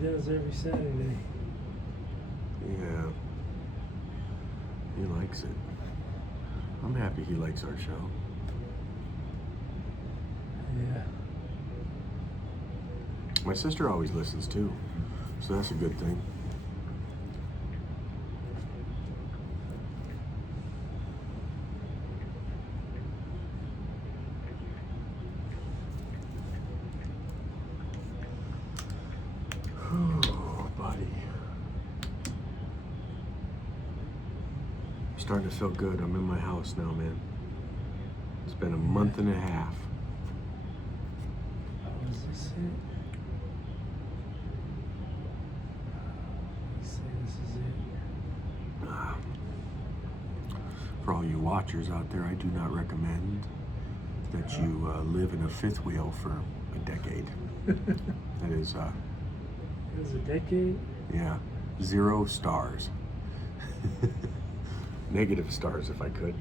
He does every Saturday. Yeah. He likes it. I'm happy he likes our show. Yeah. My sister always listens too, so that's a good thing. Oh, buddy. I'm starting to feel good. I'm in my house now, man. It's been a month and a half. Oh, is this it? You say this is it? For all you watchers out there, I do not recommend that you live in a fifth wheel for a decade. That is, It was a decade? yeah, 0 stars. Negative stars, if I could.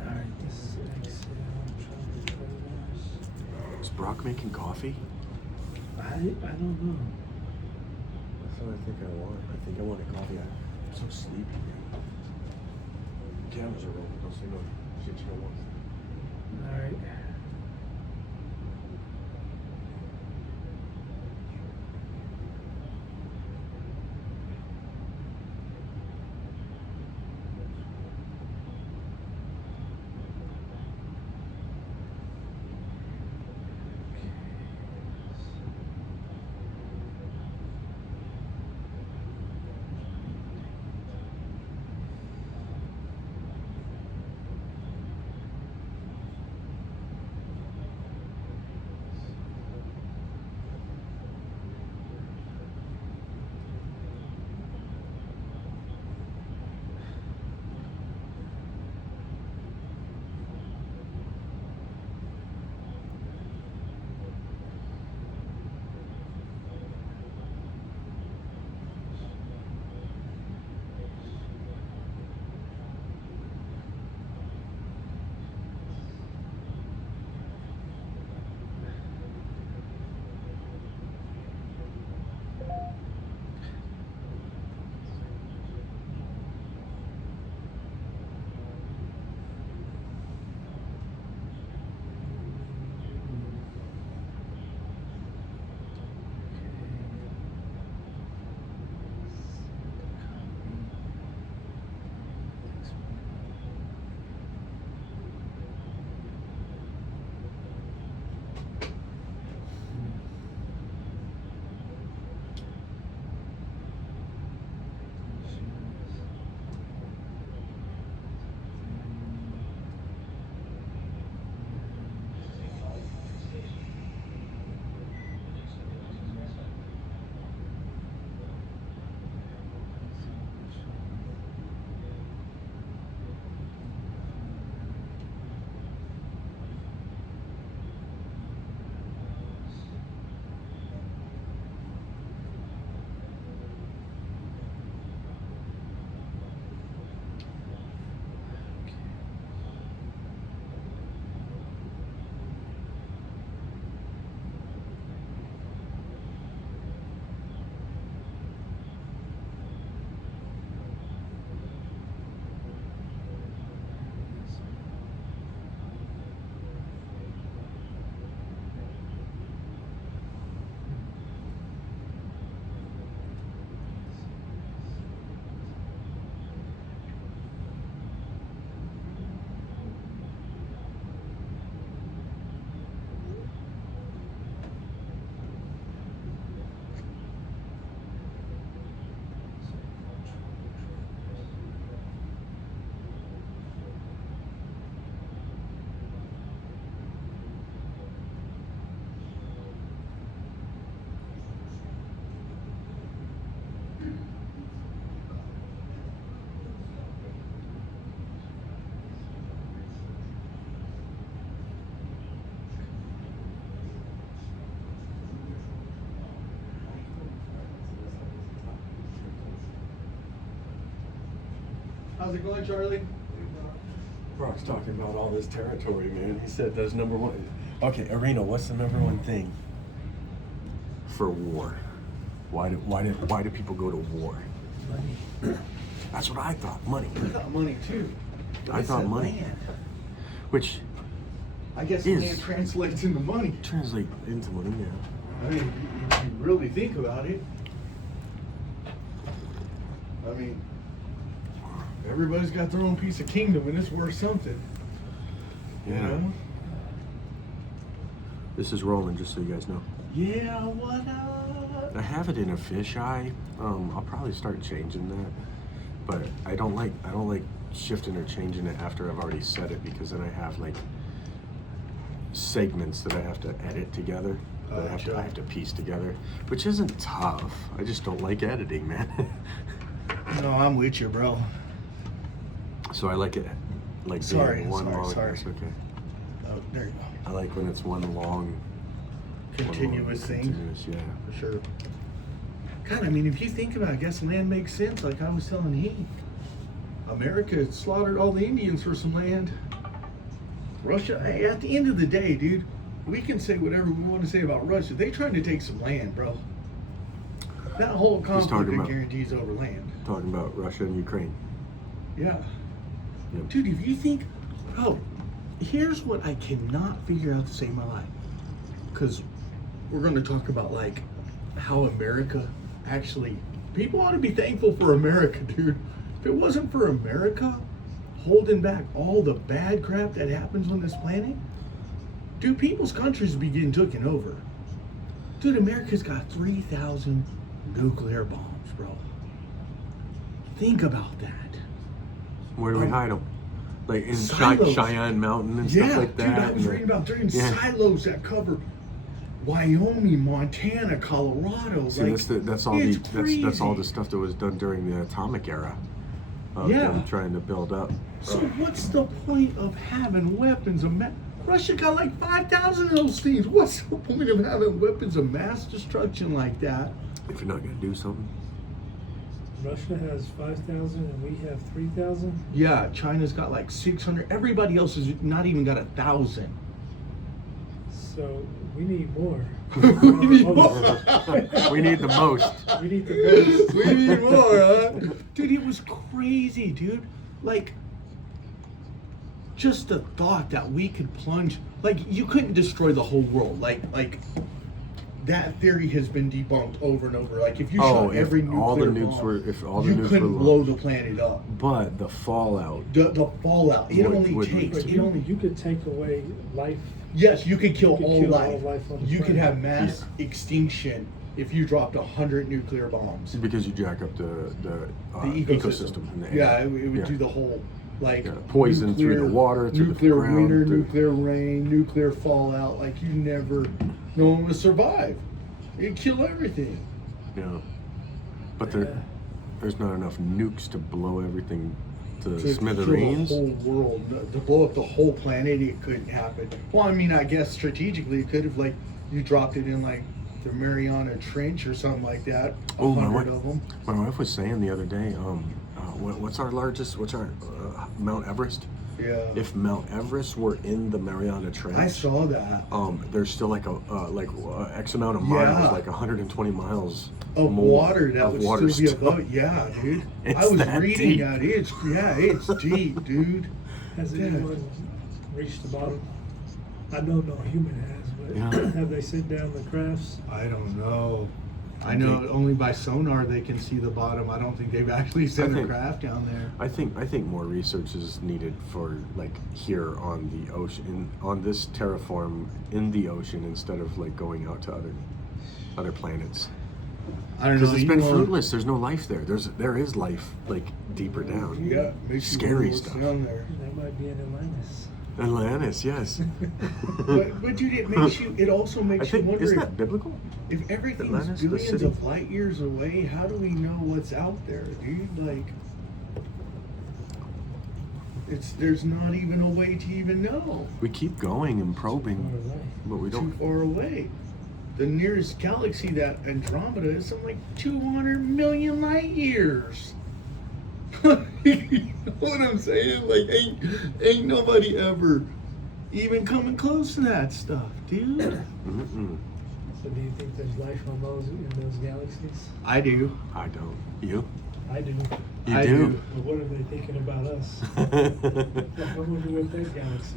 Alright, this is exhale. I'm trying to Is Brock making coffee? I don't know. That's what I think I want. I think I want a coffee. I'm so sleepy, man. Cameras are rolling. Don't say no. Shit, you don't want. Alright. How's it going, Charlie? Brock's talking about all this territory, man. He said there's number one. Okay, Arena, what's the number one thing? for war? Why do people go to war? Money. That's what I thought. Money. I thought money too. I thought said money. land. Which I guess Is- land translates into money. translate into money, yeah. I mean, if you really think about it. I mean, everybody's got their own piece of kingdom and it's worth something. You Yeah. know? This is rolling, just so you guys know. Yeah, what up? I have it in a fisheye. I'll probably start changing that, but I don't like shifting or changing it after I've already set it, because then I have like segments that I have to edit together. That I Gotcha. have to piece together, which isn't tough. I just don't like editing, man. No, I'm with you, bro. So I like it like Sorry, being one sorry, long. sorry. That's okay. Oh, there you go. I like when it's one long Continuous thing. Continuous, yeah. For sure. God, I mean, if you think about it, I guess land makes sense. Like I was telling he, America slaughtered all the Indians for some land. Russia, hey, at the end of the day, dude, we can say whatever we want to say about Russia. They trying to take some land, bro. That whole conflict talking that about- guarantees over land. Talking about Russia and Ukraine. Yeah. Yep. Dude, if you think, bro, here's what I cannot figure out to save my life. Because we're going to talk about, like, how America actually, people ought to be thankful for America, dude. If it wasn't for America holding back all the bad crap that happens on this planet, dude, people's countries would be getting taken over. Dude, America's got 3,000 nuclear bombs, bro. Think about that. Where do we hide them? Like in Silos. Cheyenne Mountain and Yeah, stuff like that. dude, I was and reading about they're in yeah. silos that cover Wyoming, Montana, Colorado. See, like, that's all it's that's all the crazy. stuff that was done during the atomic era. Of Yeah. them trying to build up. So what's the point of having weapons of mass? Russia got like 5,000 of those things. What's the point of having weapons of mass destruction like that? If you're not gonna do something, Russia has 5,000 and we have 3,000. Yeah, China's got like 600. Everybody else has not even got 1,000. So we need more. We need more. we need the most. We need the most. We need more, huh? Dude, it was crazy, dude. Like, just the thought that we could plunge, like, you couldn't destroy the whole world. Like that theory has been debunked over and over. Like, if you shot if every nuclear all the bomb, nukes were, if all the you nukes couldn't were blow launched. the planet up. But the fallout. The fallout, it Would- only would- takes, But it only, you could take away life. yes, you could kill, You could all, kill life. all life on the You could planet. have mass extinction if you dropped 100 nuclear bombs. Because you jack up the The ecosystem in the air. Yeah, it would Yeah. do the whole, like, Yeah, poison through the water, through the nuclear ground, winter, through- nuclear rain, nuclear fallout. Like, no one would survive. It'd kill everything. Yeah. But there's not enough nukes to blow everything to To smithereens. kill the whole world, to blow up the whole planet, it couldn't happen. Well, I mean, I guess strategically it could have, like, you dropped it in, like, the Mariana Trench or something like that. Oh, my 100 wife, of them. my wife was saying the other day, what's our Mount Everest? Yeah. If Mount Everest were in the Mariana Trench, I saw that. there's still like X amount of miles, Yeah. like 120 miles Of more water that of would water still be still. above. Yeah, dude. It's I was that reading deep. that. It's deep, dude. Has Yeah. anyone reached the bottom? I know no human has, but Yeah. have they sent down the crafts? I don't know. I know only by sonar they can see the bottom. I don't think they've actually sent a think- craft down there. I think more research is needed for like here on the ocean, on this terraform in the ocean, instead of like going out to other planets. I don't know. Because it's been Elon- fruitless. There's no life there. There is life like deeper down. Yeah, makes you Scary wonder what's stuff. down there. That might be in Atlantis. Atlantis, yes. But dude, it makes you. It also I makes you think wonder isn't if, that biblical? if everything's Atlantis, the billions city? of light years away. How do we know what's out there, dude? Like, there's not even a way to even know. We keep going and probing, Far away. but we Too don't. far away. The nearest galaxy that Andromeda is something like 200 million light years. You know what I'm saying? Like, ain't nobody ever even coming close to that stuff, dude. Mm-mm. So do you think there's life on those galaxies? I do. I don't. You? I do. You I do? do. But what are they thinking about us? I wonder what that galaxy.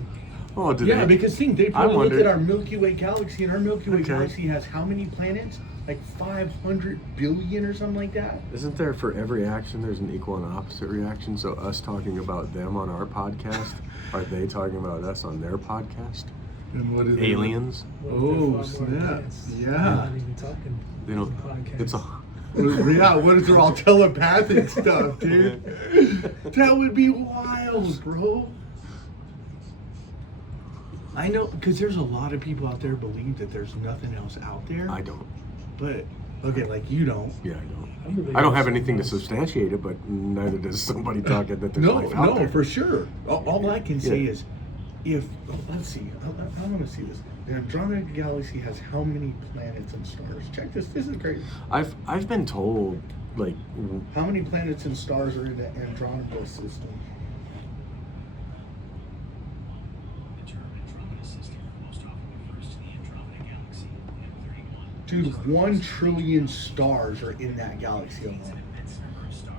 Oh, did Yeah, they? because think they I probably look wondered. at our Milky Way galaxy, and our Milky Way Okay. galaxy has how many planets? Like 500 billion or something like that. Isn't there for every action there's an equal and opposite reaction? So us talking about them on our podcast, are they talking about us on their podcast? And what is Aliens? What if Oh, they're far more snap. advanced? Yeah. They're not even talking. They don't. Podcast. It's a. Yeah, what if they're all telepathic stuff, dude? That would be wild, bro. I know, because there's a lot of people out there believe that there's nothing else out there. I don't. But, okay, like you don't. Yeah, I don't. I believe I don't have there's anything to something else. substantiate it, but neither does somebody talking that there's No, life out no, there. for sure. All I can say Yeah. is, if, let's see, I want to see this. The Andromeda Galaxy has how many planets and stars? Check this, this is crazy. I've been told like How many planets and stars are in the Andromeda system? Dude, 1 trillion stars are in that galaxy alone.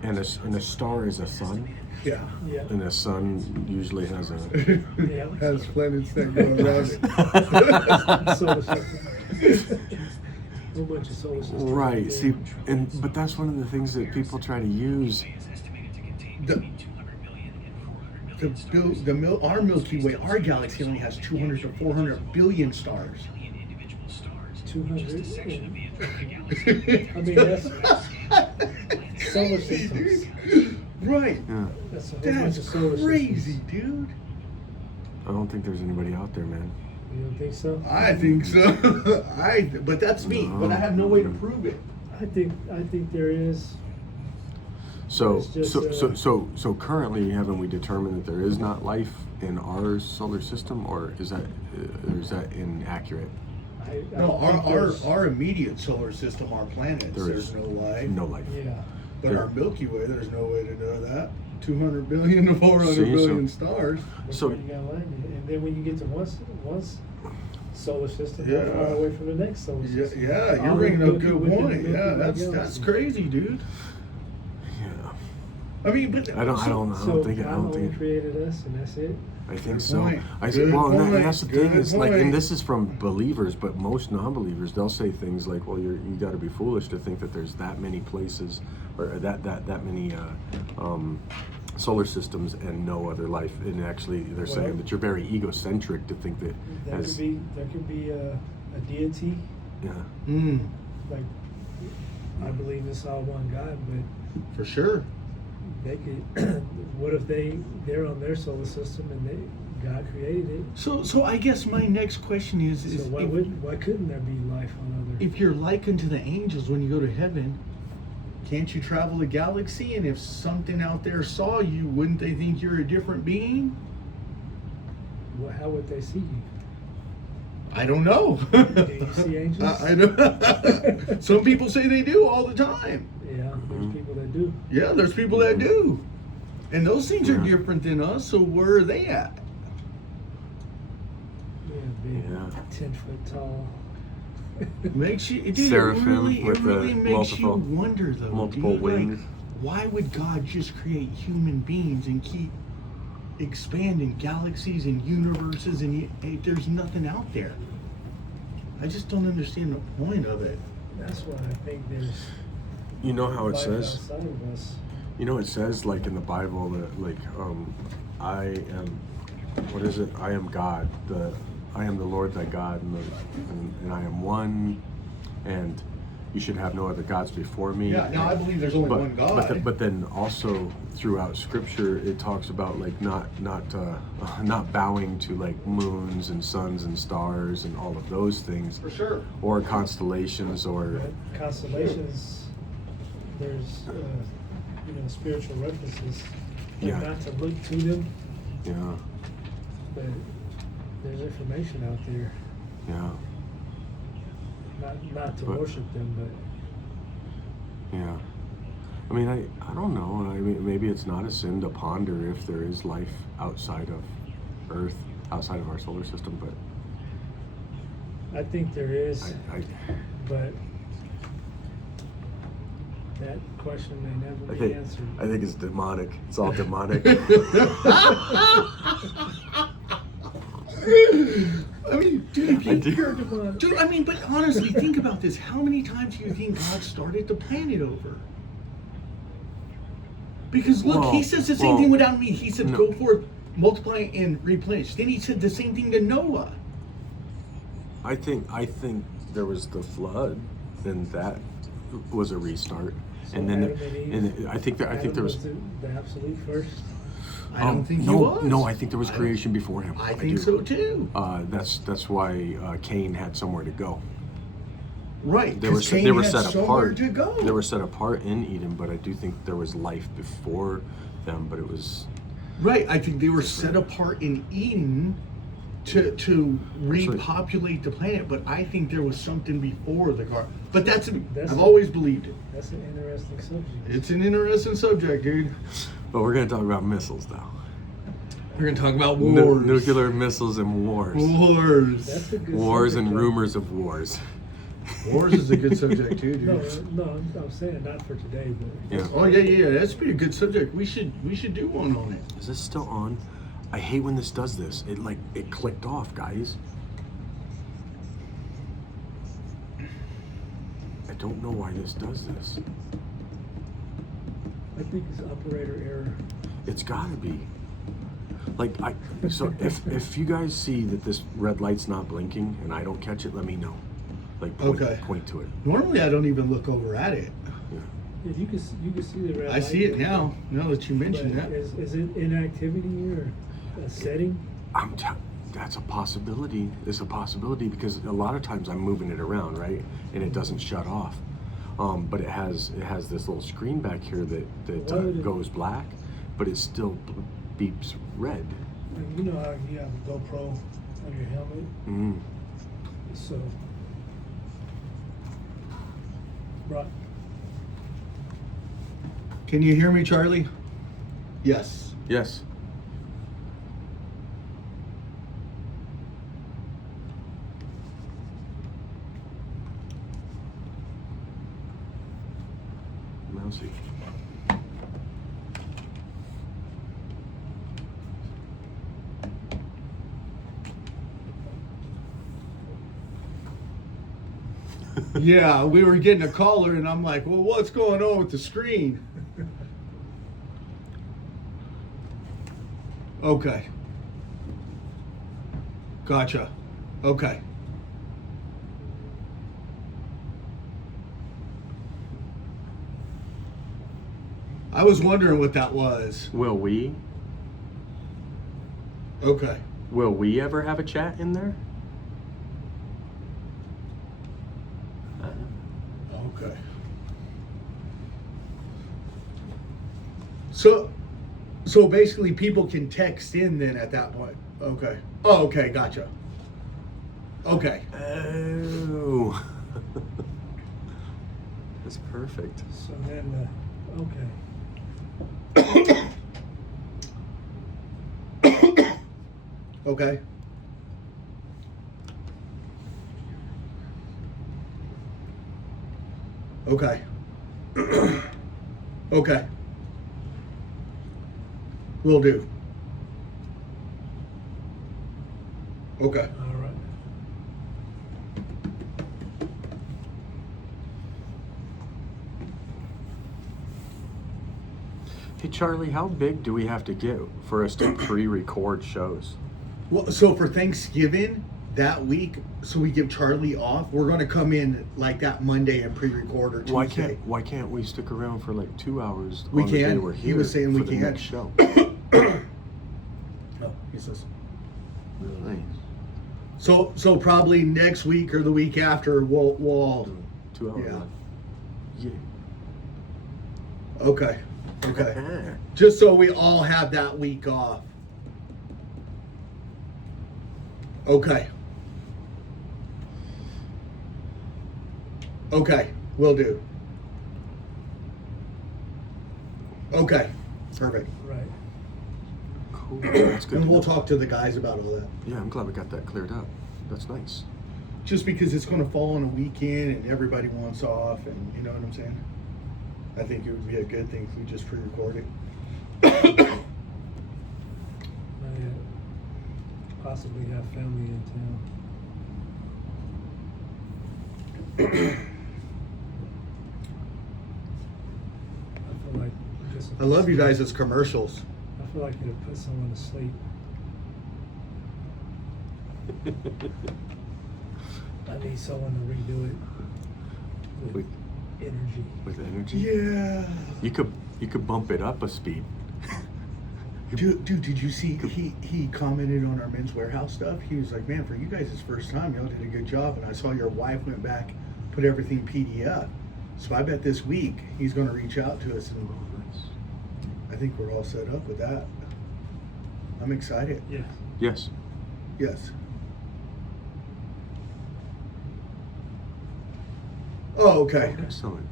and a star is a sun, Yeah. Yeah. and a sun usually has a. Yeah. Has planets that go around it. Solar system. A whole bunch of solar systems. Right. Yeah. See, but that's one of the things that people try to use. Our Milky Way, our galaxy only has 200 to 400 billion stars. 200. I mean, that's solar systems. Right. Yeah. That's a whole bunch That's of solar crazy, systems. dude. I don't think there's anybody out there, man. You don't think so? I think so. But that's me. But I have no way to prove it. I think there is. So, It's just, so currently, haven't we determined that there is not life in our solar system, or is that inaccurate? I No, don't think there's- our immediate solar system, our planets, There there's is no life. No life. Yeah. But our Milky Way, there's no way to know that. 200 billion to 400 See, billion stars. Which So- one you gotta land in? And then when you get to one solar system, Yeah. how far away from the next solar Yeah, system? yeah, you're All bringing the up a Milky good within the point. Milky Yeah, Way that's galaxy. crazy, dude. Yeah. I mean, but I don't So think. God only created us, and that's it. I think Good so. point. I Good well, and point. that's the thing Good is like, point. and this is from believers, but most non-believers, they'll say things like, "Well, you got to be foolish to think that there's that many places, or that many solar systems and no other life." And actually, they're saying Well- that you're very egocentric to think that. There could be a deity. Yeah. Like, I believe it's all one God, but For sure. they could. What if they're on their solar system and God created it? So I guess my next question is So why couldn't there be life on other? if you're likened to the angels when you go to heaven, can't you travel the galaxy? And if something out there saw you, wouldn't they think you're a different being? Well, how would they see you? I don't know. Do you see angels? I don't. Some people say they do all the time. Yeah, there's people that do. Yeah, there's people that do. And those things are Yeah. different than us, so where are they at? Yeah, big, Yeah. 10-foot tall. Makes you, dude, Seraphim it with really the makes you multiple- wonder though. multiple dude, wings. Like, why would God just create human beings and keep expanding galaxies and universes and there's nothing out there? I just don't understand the point of it. That's why I think there's You know how it life says. outside of us. You know, it says like in the Bible that like I am, what is it? I am God. I am the Lord thy God, and I am one, and you should have no other gods before me. Yeah, now I believe there's only one God. But then also throughout Scripture, it talks about like not bowing to like moons and suns and stars and all of those things, For sure. or constellations, or But constellations, there's spiritual references. Yeah. Not to look to them, yeah, but there's information out there. yeah, Not to But- worship them, but yeah. I mean, I don't know. I mean, maybe it's not a sin to ponder if there is life outside of Earth, outside of our solar system, but I think there is, I but that question may never be answered. I think it's demonic. It's all demonic. I mean, dude, I do. dude, I mean, but honestly, think about this. How many times do you think God started the planet over? Because look, he says the same thing without me. He said, no. "Go forth, multiply, and replenish." Then he said the same thing to Noah. I think there was the flood, and that was a restart. So And then, Adam and Eve, I think there was. the absolute first. I don't think no, he was. No, I think there was creation before him. I think do. so too. That's why Cain had somewhere to go. Right. They were 'cause Cain they were had set somewhere apart. to go. They were set apart in Eden, but I do think there was life before them. But it was Right. I think they were set apart in Eden to repopulate the planet, but I think there was something before the garden. But I've always believed it. That's an interesting subject. It's an interesting subject, dude. But we're gonna talk about missiles now. We're gonna talk about wars. Nuclear missiles and wars. Wars. That's a good Wars subject, and though. rumors of wars. Wars is a good subject too, dude. No, I'm saying not for today, but Yeah. Oh yeah. That's be a good subject. We should do one on it. Is this still on? I hate when this does this. It clicked off, guys. I don't know why this does this. I think it's operator error. It's gotta be. So if you guys see that this red light's not blinking and I don't catch it, let me know. Point to it. Normally I don't even look over at it. Yeah, you can see the red I light. see it now. Now that you mention But that. is it inactivity or a setting? That's a possibility. It's a possibility because a lot of times I'm moving it around, right, and it doesn't shut off. But it has this little screen back here that goes black, but it still beeps red. And you know how you have a GoPro on your helmet, Mm. so right. Can you hear me, Charlie? Yes. Yes. Mousy. Yeah, we were getting a caller, and I'm like, well, what's going on with the screen? Okay. Gotcha. Okay. I was wondering what that was. Will we ever have a chat in there? Okay. So basically people can text in then at that point. Okay. Oh, okay, gotcha. Okay. Oh. That's perfect. So then, okay. Okay. Okay. Okay. Will do. Okay. All right. Hey Charlie, how big do we have to get for us to pre-record shows? Well, so for Thanksgiving that week, so we give Charlie off, we're gonna come in like that Monday and pre-record or Tuesday. Why can't we stick around for like 2 hours We on the day can. we're He here was saying for we the can. next show? Oh, he says. Nice. So probably next week or the week after we'll all 2 hours. Yeah. Yeah. okay. Just so we all have that week off. Okay. Okay, will do. Okay, perfect. Right. Cool. That's good. And to we'll know. talk to the guys about all that. Yeah, I'm glad we got that cleared up. That's nice. just because it's going to fall on a weekend and everybody wants off, and you know what I'm saying. I think it would be a good thing if we just pre-record it. I possibly have family in town. I feel like just I love you guys as commercials. I feel like it'll put someone to sleep. I need someone to redo it with energy. With energy. Yeah. You could bump it up a speed. Dude, did you see he commented on our Men's Warehouse stuff? He was like, man, for you guys, it's first time, y'all did a good job. And I saw your wife went back, put everything PDF. So I bet this week he's going to reach out to us, and I think we're all set up with that. I'm excited. Yes. Yes. Yes. Oh, okay. Excellent.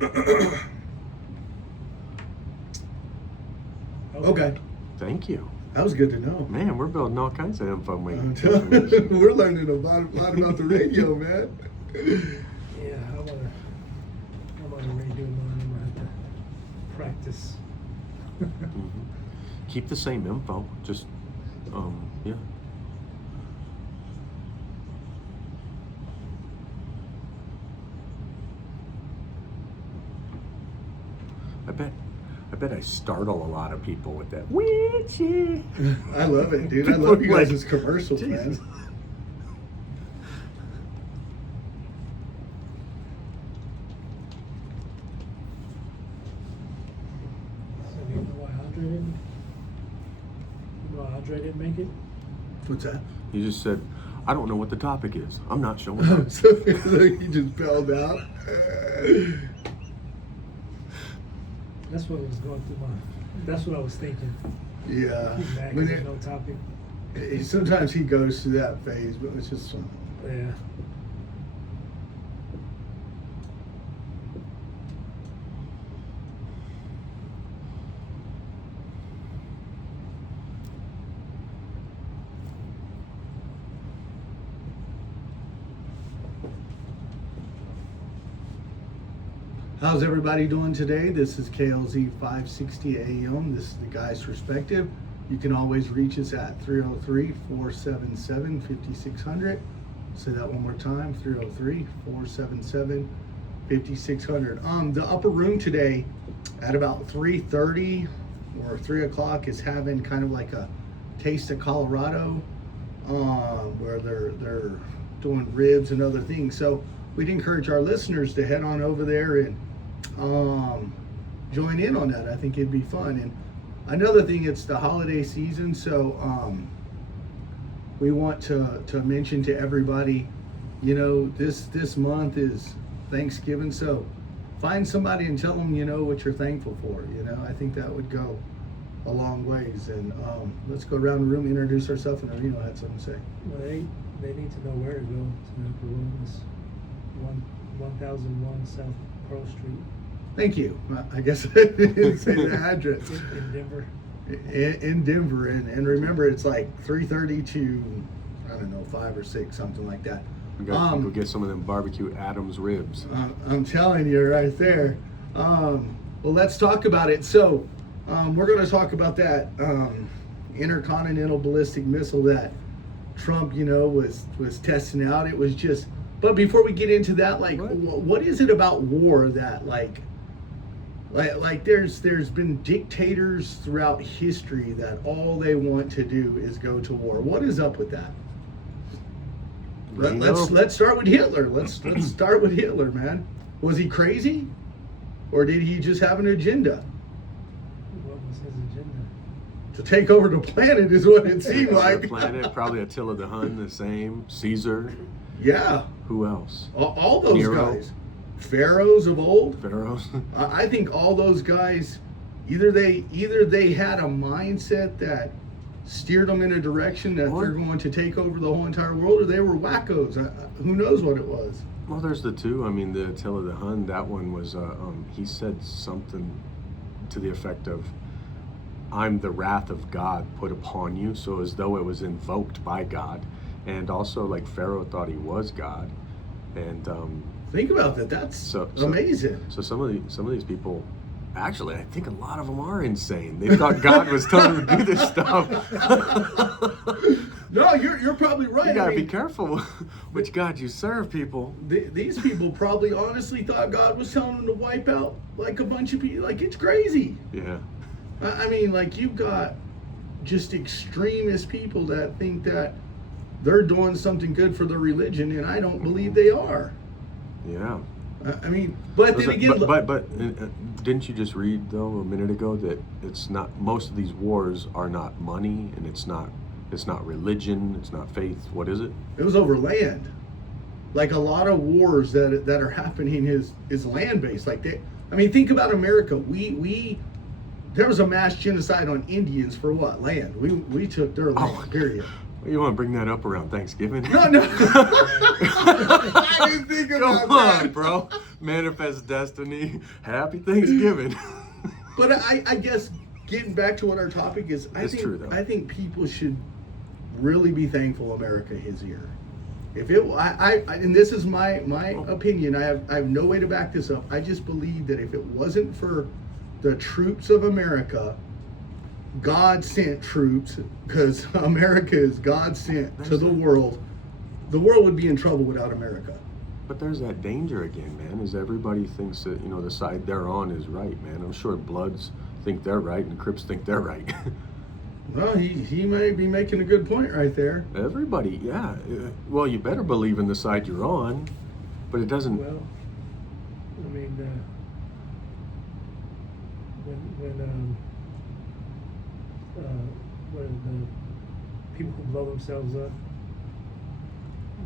Okay. Thank you. That was good to know. Man, we're building all kinds of info. I'm telling you, we're learning a lot about the radio, man. Yeah, I'm gonna redo mine. I'm gonna have to practice. Mhm. Keep the same info. Just, yeah. I bet I startle a lot of people with that. Witchy. I love it, dude. I love you guys Like, as commercials, Jesus. man. So you know why Andre didn't? You know why Andre didn't make it? What's that? You just said, I don't know what the topic is. I'm not showing up. So he just bailed out. That's what was going through my. That's what I was thinking. Yeah. He's mad 'cause When there's no topic. sometimes he goes through that phase, but it's just Yeah. How's everybody doing today? This is KLZ 560 AM. This is the Guy's Perspective. You can always reach us at 303-477-5600. Say that one more time, 303-477-5600. The upper room today at about 3:30 or 3 o'clock is having kind of like a Taste of Colorado, where they're doing ribs and other things. So we'd encourage our listeners to head on over there and join in on that. I think it'd be fun. And another thing, it's the holiday season, so we want to mention to everybody, you know, this month is Thanksgiving, so find somebody and tell them, you know, what you're thankful for. You know, I think that would go a long ways. And let's go around the room, introduce ourselves, and Reno had something to say. Well, they need to know where to go to the upper room. It's 1001 South Pearl Street Thank you. I guess I didn't say the address. in Denver. In Denver, and remember, it's like 3:30 to, I don't know, 5 or 6, something like that. We got to go get some of them barbecue Adams ribs. I'm telling you right there. Well, let's talk about it. So we're going to talk about that intercontinental ballistic missile that Trump, you know, was testing out. It was just, but before we get into that, like, what is it about war that like there's been dictators throughout history that all they want to do is go to war? What is up with that? Let's start with Hitler. Let's start with Hitler, man. Was he crazy, or did he just have an agenda What was his agenda? to take over the planet? Is what it seemed like. Planet, probably Attila the Hun, the same. Caesar. Yeah, Who else? all those Nero. guys, pharaohs of old. Pharaohs. I think all those guys, either they had a mindset that steered them in a direction that they're going to take over the whole entire world, or they were wackos. Who knows what it was? Well, there's the two. I mean, the Attila the Hun, that one was, he said something to the effect of, I'm the wrath of God put upon you, so as though it was invoked by God. And also, like, Pharaoh thought he was God. And Think about that. That's So- amazing. so some of these people, actually, I think a lot of them are insane. They thought God was telling them to do this stuff. No, you're probably right. You gotta I be mean, careful which God you serve, people. these people probably honestly thought God was telling them to wipe out like a bunch of people. Like, it's crazy. Yeah. I mean, like, you've got just extremist people that think that they're doing something good for their religion, and I don't believe they are. Yeah. I mean, but then again, but didn't you just read though a minute ago that it's not, most of these wars are not money, and it's not religion, it's not faith. What is it? it was over land. Like, a lot of wars that are happening is land based. Like, I mean, think about America. We there was a mass genocide on Indians for what? Land. We took their land. Period. You want to bring that up around Thanksgiving? No. I didn't think about Come on, that. bro. Manifest destiny. Happy Thanksgiving. But I guess getting back to what our topic is, It's true, though. I think people should really be thankful America is here. If it, and this is my opinion. I have no way to back this up. I just believe that if it wasn't for the troops of America, God sent troops, because America is God sent to the world would be in trouble without America. But there's that danger again, man, is everybody thinks that, the side they're on is right, man. I'm sure Bloods think they're right and Crips think they're right. Well, he may be making a good point right there. Everybody, yeah. Well, you better believe in the side you're on, but it doesn't. Well, I mean, when the people who blow themselves up,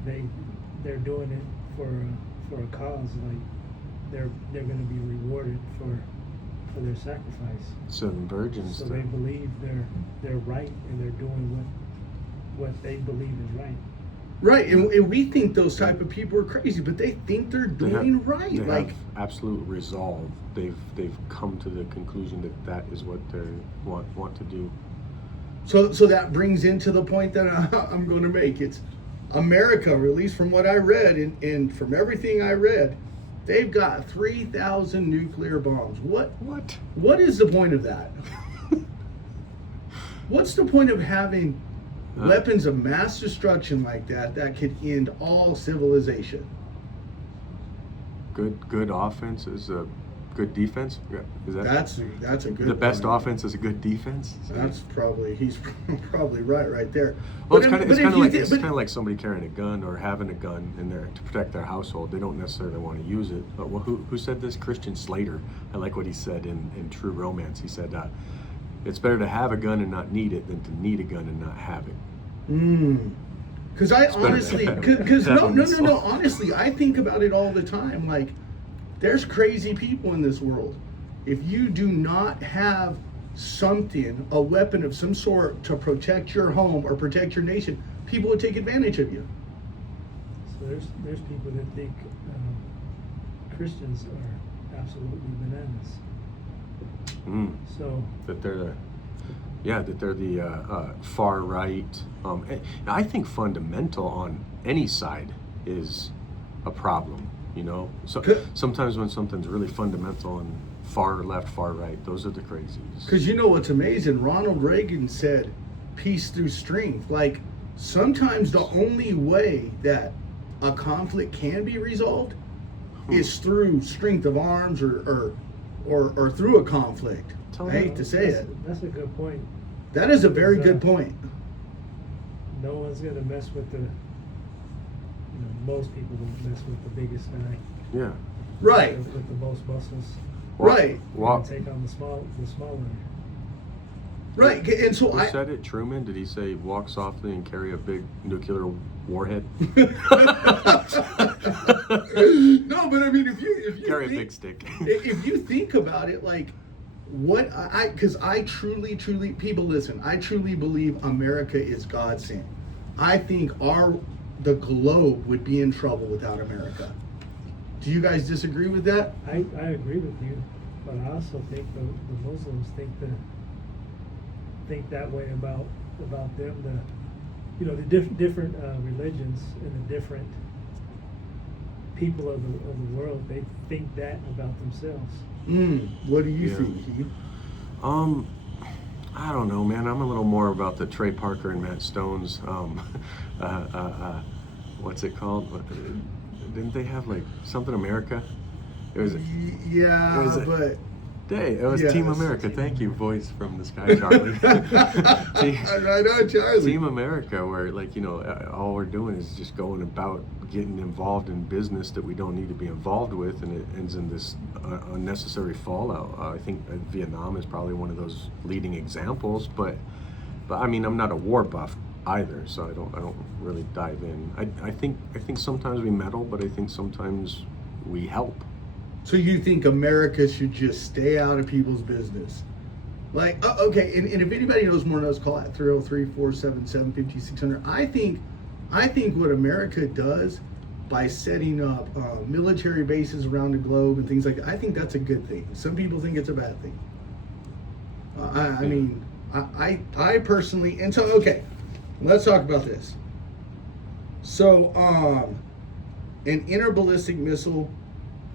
they're doing it for a cause. Like, they're going to be rewarded for their sacrifice. 7 virgins. So they believe they're right, and they're doing what they believe is right. Right, and we think those type of people are crazy, but they think they're doing right. They Like, have absolute resolve. They've come to the conclusion that is what they want to do. so that brings into the point that I'm going to make. It's America, at least from what I read and from everything I read, they've got 3,000 nuclear bombs. What is the point of that? What's the point of having weapons of mass destruction like that could end all civilization? Good offense is a good defense. Yeah, is that That's a good. the best point. offense is a good defense? He's probably right there. Well, But it's if you think- kind of like somebody carrying a gun or having a gun in there to protect their household. They don't necessarily want to use it. But who said this? Christian Slater. I like what he said in True Romance. He said, "It's better to have a gun and not need it than to need a gun and not have it." Because I It's better honestly, to have because it. no. Honestly, I think about it all the time. Like, there's crazy people in this world. If you do not have something, a weapon of some sort to protect your home or protect your nation, people would take advantage of you. So there's people that think Christians are absolutely bananas. So That they're the far right. And I think fundamental on any side is a problem. So sometimes when something's really fundamental and far left, far right, those are the crazies. Because you know what's amazing? Ronald Reagan said, "Peace through strength." Like, sometimes the only way that a conflict can be resolved is through strength of arms or through a conflict. I hate to say it. That's a good point. That is a very good point. No one's gonna mess with most people don't mess with the biggest guy. Yeah. Right. With the most muscles. Right. Walk. Take on the smaller. Right. And so Who I said it? Truman? Did he say walk softly and carry a big nuclear warhead? No, but I mean, if you Carry a think- big stick. if you think about it, like, because I truly, people listen, I truly believe America is God sent. I think the globe would be in trouble without America. Do you guys disagree with that? I agree with you, but I also think the Muslims think that way about them. The different religions and the different people of the world, they think that about themselves. What do you Yeah. think, Heath? I don't know, man. I'm a little more about the Trey Parker and Matt Stone's. What's it called? Didn't they have like something America? It was. Yeah, It was but It was Yes. Team America. Thank you, voice from the sky, Charlie. I know, Charlie. Team America, where like, you know, all we're doing is just going about getting involved in business that we don't need to be involved with, and it ends in this unnecessary fallout. I think Vietnam is probably one of those leading examples, but I mean, I'm not a war buff either, so I don't really dive in. I think sometimes we meddle, but I think sometimes we help. So you think America should just stay out of people's business? Like, okay, and if anybody knows more knows, call at 303-477-5600. I think what America does by setting up military bases around the globe and things like that, I think that's a good thing. Some people think it's a bad thing. I mean, I personally, and so, okay, let's talk about this. So, an interballistic missile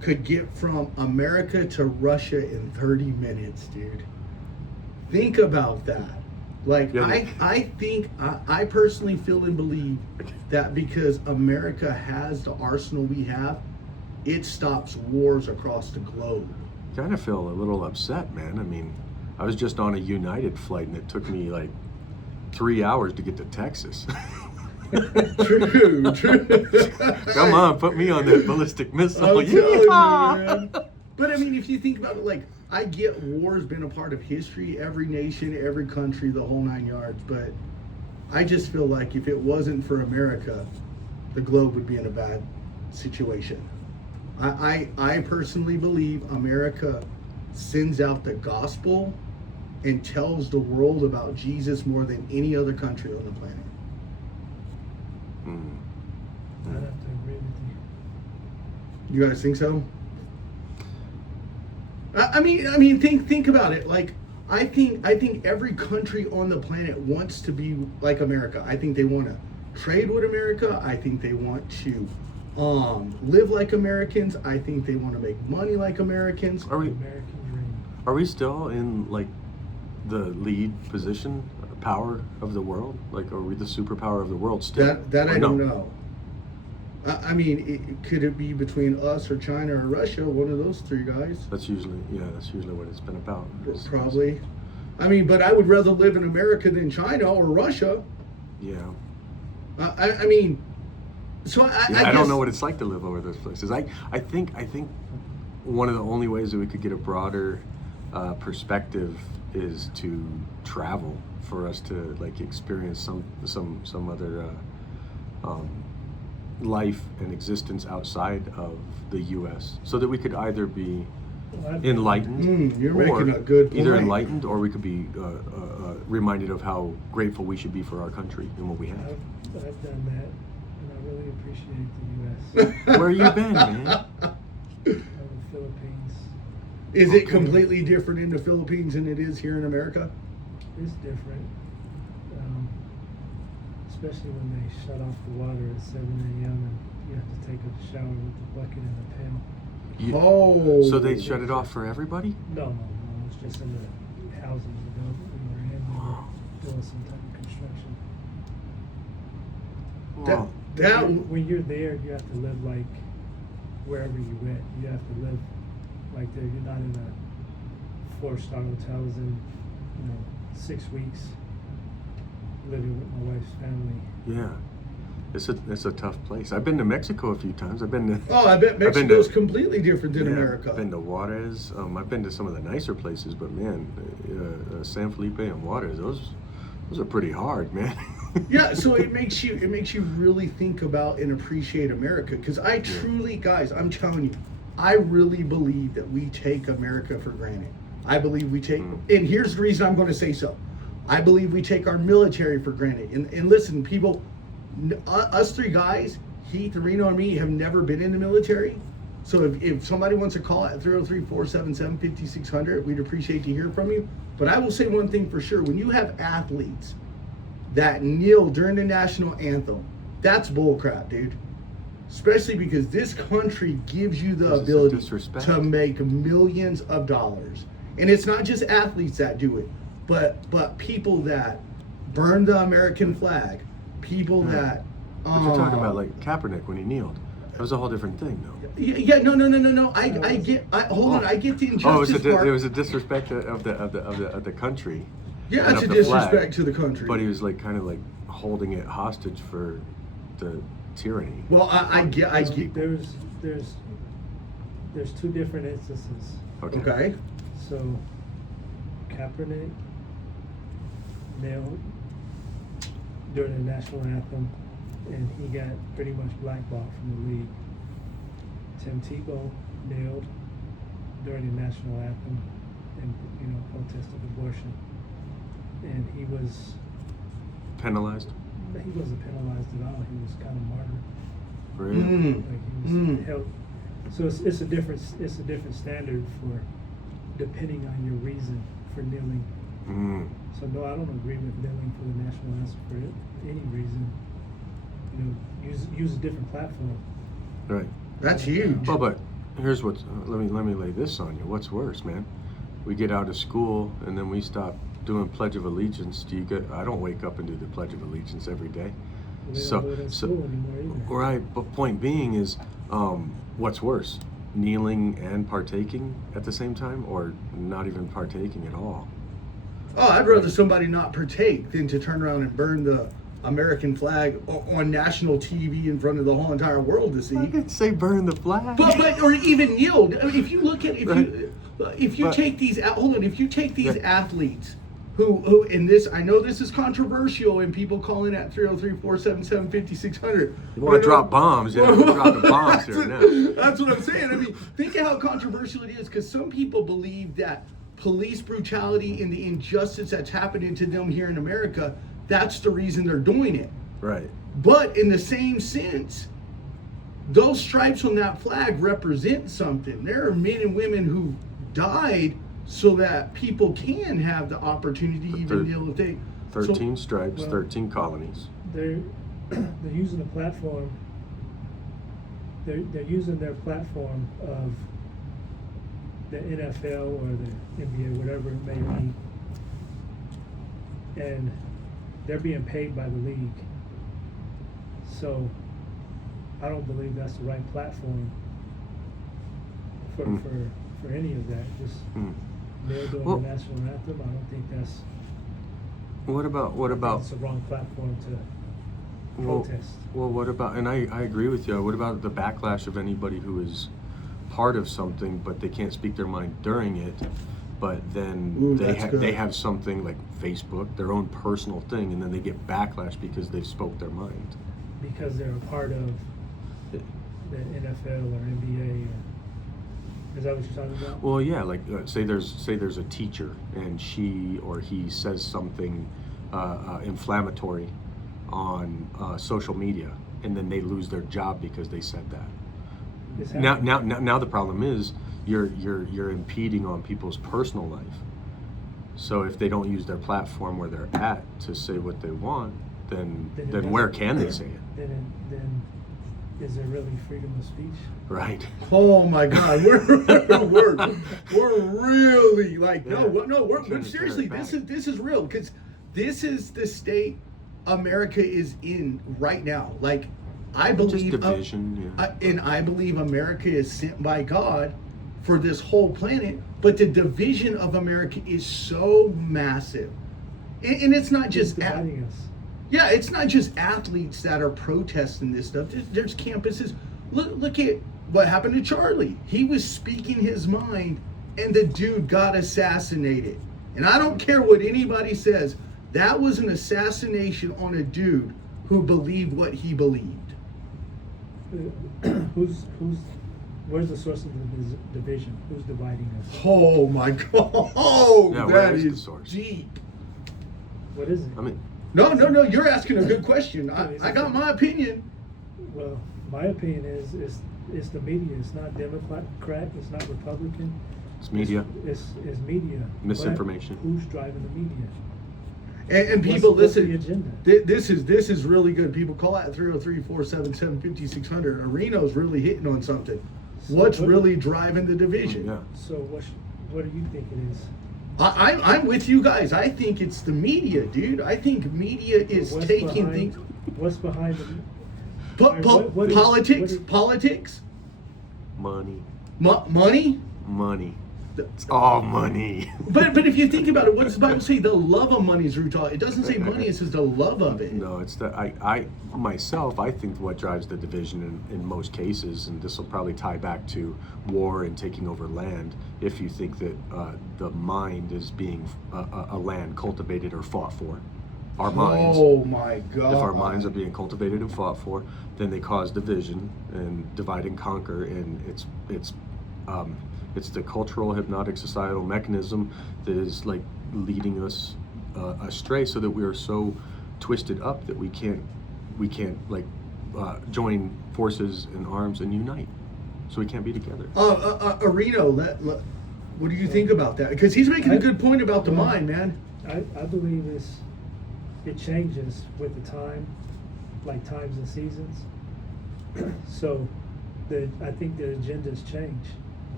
could get from America to Russia in 30 minutes, dude. Think about that. Like, Yeah. I personally feel and believe that because America has the arsenal we have, it stops wars across the globe. Kind of feel a little upset, man. I mean, I was just on a United flight and it took me like 3 hours to get to Texas. True. Come on, put me on that ballistic missile. I'm telling you, Yeehaw! man. But I mean, if you think about it, like, I get war's been a part of history, every nation, every country, the whole 9 yards. But I just feel like if it wasn't for America, the globe would be in a bad situation. I personally believe America sends out the gospel and tells the world about Jesus more than any other country on the planet. I'd have to agree with you. You guys think so? I mean, think about it. Like, I think every country on the planet wants to be like America. I think they want to trade with America. I think they want to live like Americans. I think they want to make money like Americans. Are we American dream. are we still in like the lead position, power of the world? Like, are we the superpower of the world still? That Or I don't no? know. I mean, could it be between us or China or Russia? One of those three guys. That's usually what it's been about. Probably. I mean, but I would rather live in America than China or Russia. Yeah. I mean, so I I guess, don't know what it's like to live over those places. I think one of the only ways that we could get a broader perspective is to travel, for us to like experience some other life and existence outside of the U.S. so that we could either be enlightened, you're or making a good either point. enlightened, or we could be reminded of how grateful we should be for our country and what we have. I've done that, and I really appreciate the U.S. Where you been, man? The Philippines Is it Okay. completely different in the Philippines than it is here in America? is different, especially when they shut off the water at 7 a.m. and you have to take a shower with the bucket and the pail. You- Oh. So they shut it off for everybody? No, it's just in the houses we were in. They were doing some type of construction. Wow. That When you're there, you have to live like wherever you went. You have to live like there. You're not in a 4-star hotels in 6 weeks living with my wife's family. Yeah. It's a tough place. I've been to Mexico a few times. I've been to Oh, I bet been to- Mexico's completely different than yeah, America. I've been to Juarez. I've been to some of the nicer places, but man, San Felipe and Juarez, those are pretty hard, man. Yeah, so it makes you really think about and appreciate America. Because I truly, guys, I'm telling you, I really believe that we take America for granted. I believe we take, and here's the reason I'm going to say so. I believe we take our military for granted. And listen, people, us three guys, Heath, Reno, and me, have never been in the military. So if somebody wants to call at 303-477-5600, we'd appreciate to hear from you. But I will say one thing for sure. When you have athletes that kneel during the national anthem, that's bullcrap, dude. especially because this country gives you the This is a ability disrespect. to make millions of dollars. And it's not just athletes that do it, but people that burn the American flag, people that. But you're talking about like Kaepernick when he kneeled. That was a whole different thing, though. Yeah, no. I get. Hold on. I get the injustice Oh, it part. was a disrespect of the country. Yeah, and it's a of the flag. disrespect to the country. But he was like kind of like holding it hostage for the tyranny. Well, I get. There's two different instances. Okay. So Kaepernick knelt during the national anthem, and he got pretty much blackballed from the league. Tim Tebow knelt during the national anthem and protested abortion, and he Penalized? wasn't penalized at all. He was kind of martyred. Really? Like he was held. So it's a different standard for depending on your reason for kneeling. Mm. So no, I don't agree with kneeling for the national anthem for any reason. Use a different platform. Right. That's huge. Well, but here's what's let me lay this on you. What's worse, man? We get out of school and then we stop doing Pledge of Allegiance. I don't wake up and do the Pledge of Allegiance every day. They don't do it in school anymore either. Right. But point being is, what's worse, kneeling and partaking at the same time, or not even partaking at all? Oh, I'd rather somebody not partake than to turn around and burn the American flag on national TV in front of the whole entire world to see. I could say burn the flag. But or even kneel. I mean, if you look at if you But- take these if you take these athletes who in this, I know this is controversial and people calling at 303-477-5600. You want to drop bombs? Yeah, we're dropping bombs here now. That's what I'm saying. I mean, think of how controversial it is, because some people believe that police brutality and the injustice that's happening to them here in America, that's the reason they're doing it. Right. But in the same sense, those stripes on that flag represent something. There are men and women who died so that people can have the opportunity to even deal with it. 13 stripes, well- 13 colonies. They're using a platform. They're using their platform of the NFL or the NBA, whatever it may be, and they're being paid by the league. So I don't believe that's the right platform for any of that. Just they're doing Well- the national anthem. I don't think that's What about it's the wrong platform to well, protest. well, what about, and I agree with you, what about the backlash of anybody who is part of something but they can't speak their mind during it, but then Ooh, they that's good. they have something like Facebook, their own personal thing, and then they get backlash because they spoke their mind. Because they're a part of the NFL or NBA. Is that what you're talking about? Well, yeah, like say there's a teacher and she or he says something inflammatory on social media, and then they lose their job because they said that. It's Now happening. the problem is you're impeding on people's personal life. So if they don't use their platform where they're at to say what they want, then Then it where doesn't- can they say it? Then is there really freedom of speech? Right. Oh my God, we're really like Yeah. we're Trying to turn seriously, it back. this is real, because this is the state America is in right now. Like, I Just believe division, yeah. and I believe America is sent by God for this whole planet, but the division of America is so massive, and it's not It's just dividing us. yeah, it's not just athletes that are protesting this stuff. There's campuses. Look at what happened to Charlie. He was speaking his mind, and the dude got assassinated. And I don't care what anybody says. That was an assassination on a dude who believed what he believed. Where's the source of the division? Who's dividing us? Oh my God! Oh, Yeah, where that is the is source? deep. What is it? I mean, No, you're asking a good question. I got my opinion. Well, my opinion is it's the media. It's not Democrat. It's not Republican. it's media. It's media. Misinformation. But who's driving the media? And people, what's listen, the agenda? this is really good. People call out 303-477-5600. Areno's really hitting on something. So What's what- really driving the division? Yeah. So what do you think it is? I'm with you guys. I think it's the media, dude. I think media is What's taking behind- things. What's behind the what is- Politics, what is- politics, Money. money. Money. It's all money. But if you think about it, what does the Bible say? The love of money is root. It doesn't say money; it says the love of it. No, it's that I myself, I think what drives the division in most cases, and this will probably tie back to war and taking over land, if you think that the mind is being a land cultivated or fought for. Our minds, Oh my God! if our minds are being cultivated and fought for, then they cause division and divide and conquer, and it's the cultural hypnotic societal mechanism that is like leading us astray, so that we are so twisted up that we can't like join forces and arms and unite, so we can't be together. Areno, what do you think about that? Because he's making a good point about the mind, man. I believe it changes with the time, like times and seasons. So I think the agendas change.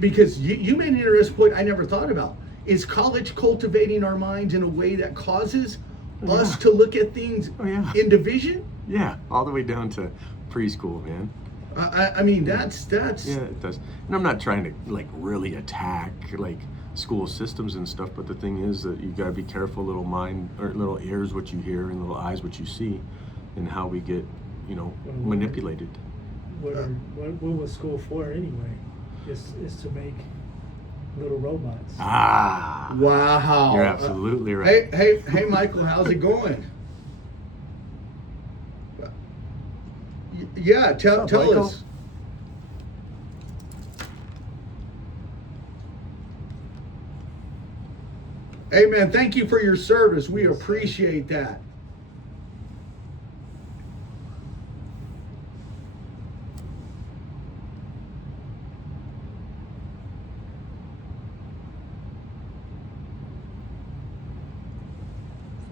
Because you made an interesting point I never thought about. Is college cultivating our minds in a way that causes us to look at things in division? Yeah, all the way down to preschool, man. I mean, that's Yeah, it does. And I'm not trying to like really attack like school systems and stuff, but the thing is that you gotta be careful, little mind or little ears what you hear and little eyes what you see, and how we get, manipulated. What was school for anyway? Is to make little robots. Ah, wow. you're absolutely right. Hey, Michael, how's it going? Yeah, tell What's up, Michael? us. Hey, man, thank you for your service. We appreciate that.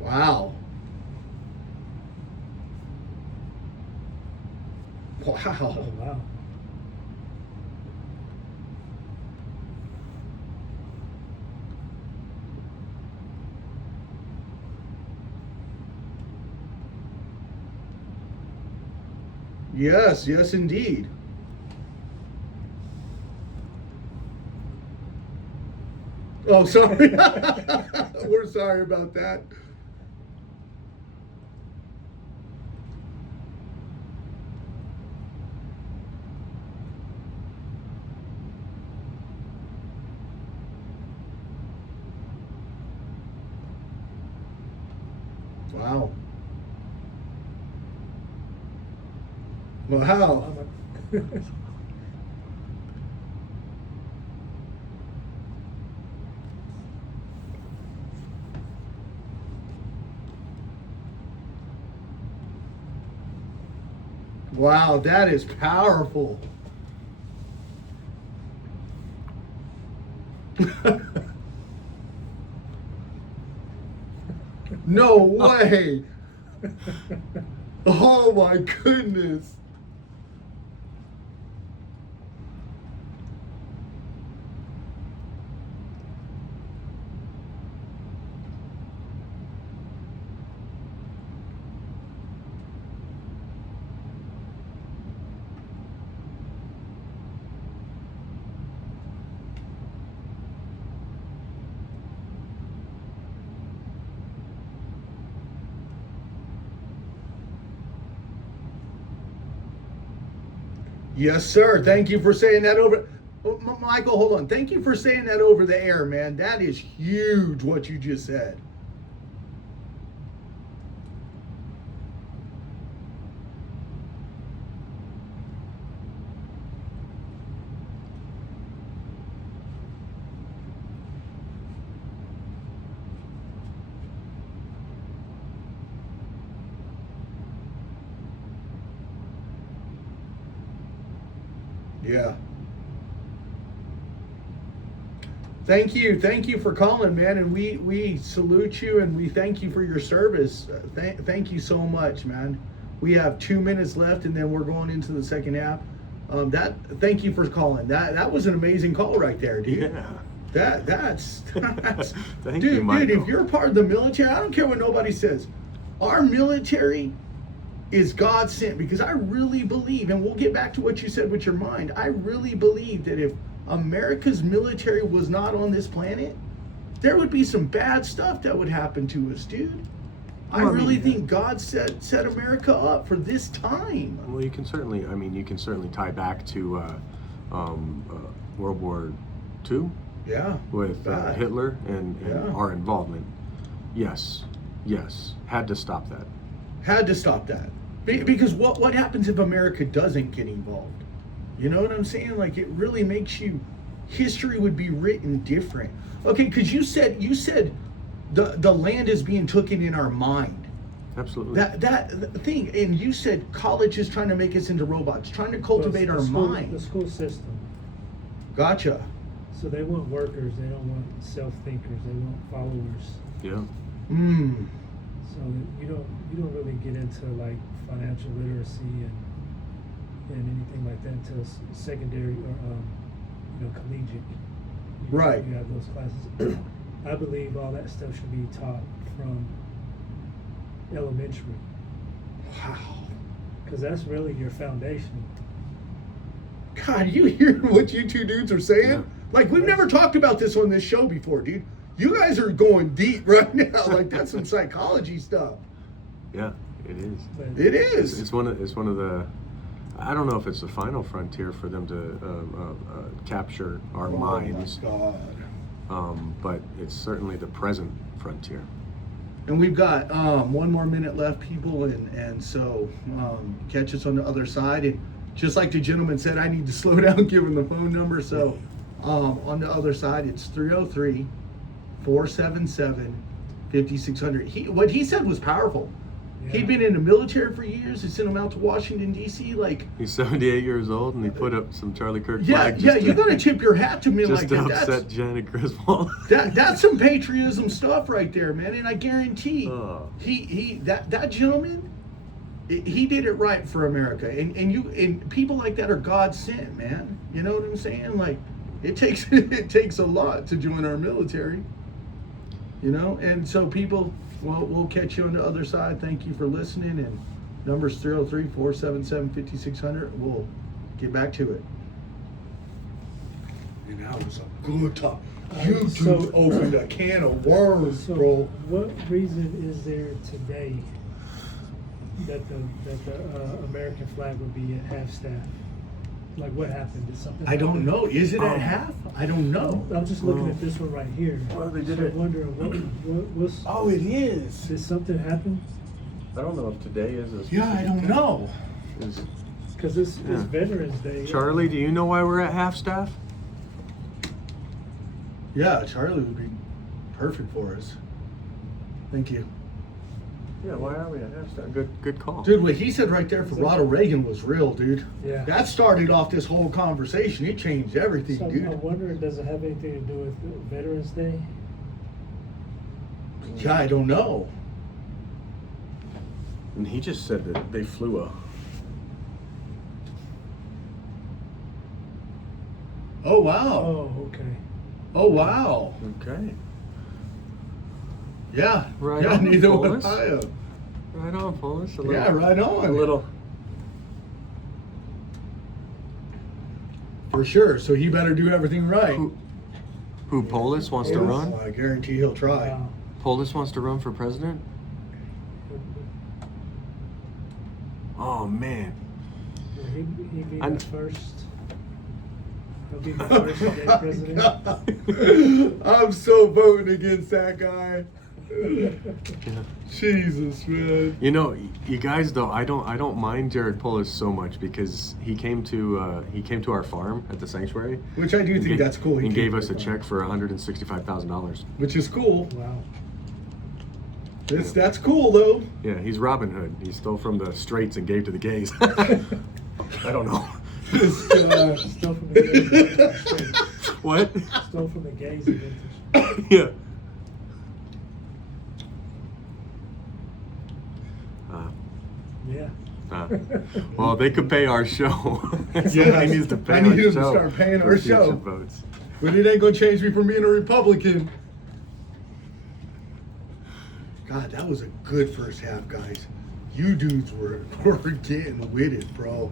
Wow. Oh Wow. wow. Yes, indeed. Oh, sorry. We're sorry about that. Wow. Wow. Wow, that is powerful. No way. Oh my goodness. Yes, sir. Thank you for saying that over. Michael, hold on. Thank you for saying that over the air, man. That is huge what you just said. Yeah. Thank you for calling, man, and we salute you and we thank you for your service. Thank you so much, man. We have 2 minutes left, and then we're going into the second half. Thank you for calling. That was an amazing call right there, dude. Yeah. That's Thank dude, you, Michael. dude. If you're a part of the military, I don't care what nobody says. Our military is God sent, because I really believe, and we'll get back to what you said with your mind. I really believe that if America's military was not on this planet, there would be some bad stuff that would happen to us, dude. I Well, I really mean, think God set America up for this time. Well, you can certainly tie back to World War II Yeah. with Hitler and Yeah. our involvement. Yes, had to stop that. Had to stop that. Because what happens if America doesn't get involved? You know what I'm saying? Like, it really makes you, history would be written different. Okay, because you said the land is being taken in our mind. Absolutely. That thing, and you said college is trying to make us into robots, trying to cultivate our The mind. school system. Gotcha. So they want workers. They don't want self-thinkers. They want followers. Yeah. So you don't really get into like financial literacy and anything like that until secondary or collegiate. Right. You have those classes. I believe all that stuff should be taught from elementary, Wow. because that's really your foundation. God, you hear what you two dudes are saying? Yeah. Like, we've never talked about this on this show before, dude. You guys are going deep right now. Like, that's some psychology stuff. Yeah, it is. But It is. It's one of the. I don't know if it's the final frontier for them to capture our minds, Oh my God. but it's certainly the present frontier. And we've got 1 more minute left, people, and so catch us on the other side. And just like the gentleman said, I need to slow down giving the phone number. So on the other side, it's 303-477-5600. What he said was powerful. Yeah. He'd been in the military for years. They sent him out to Washington, D.C. Like, He's 78 years old, and he put up some Charlie Kirk yeah, flag. yeah, you got to tip your hat to me just like to that. upset Janet Griswold. That's some patriotism stuff right there, man. And I guarantee Oh. that gentleman, he did it right for America. And people like that are God sent, man. You know what I'm saying? Like, it takes a lot to join our military. You know, and so people, well, we'll catch you on the other side. Thank you for listening. And number's 303-477-5600. We'll get back to it. And that was a good talk. You two opened a can of worms, So bro. what reason is there today that the American flag would be at half staff? Like, what happened? Did something I don't happen? know. Is it at half? I don't know. I'm just looking at this one right here. Well, they did So it. I'm wondering what's Oh, it is. did something happen? I don't know if today is a Yeah, I don't know. Because it's Yeah. Veterans Day. Charlie, do you know why we're at half staff? Yeah, Charlie would be perfect for us. Thank you. Yeah, why are we at half staff? Good call. Dude, what he said right there for Ronald Reagan was real, dude. Yeah. That started off this whole conversation. It changed everything, So dude. I'm wondering, does it have anything to do with Veterans Day? Yeah, I don't know. And he just said that they flew a. Oh, wow. Oh, okay. Oh, wow. Okay. Yeah. Right Yeah, on, neither would Paulus. I have. Right on, Paulus. Yeah, right on. A little. For sure. So he better do everything right. Who Polis wants to Oh, run? I guarantee he'll try. Wow. Polis wants to run for president? Oh man. He be I'm- the first. He'll be the first gay president. I'm so voting against that guy. Yeah. Jesus, man. You know, you guys though, I don't mind Jared Polis so much because he came to our farm at the sanctuary. Which I do think that's cool. He And came gave to us the a farm. check for $165,000. Which is cool. Wow. That's cool though. Yeah, he's Robin Hood. He stole from the straights and gave to the gays. I don't know. Still from the What? Stole from the gays and vintage. Yeah. Yeah. Well, they could pay our show. Yes. Somebody needs to pay I our need them to show start paying for our future show. votes. But it ain't gonna change me from being a Republican. God, that was a good first half, guys. You dudes were getting with it, bro.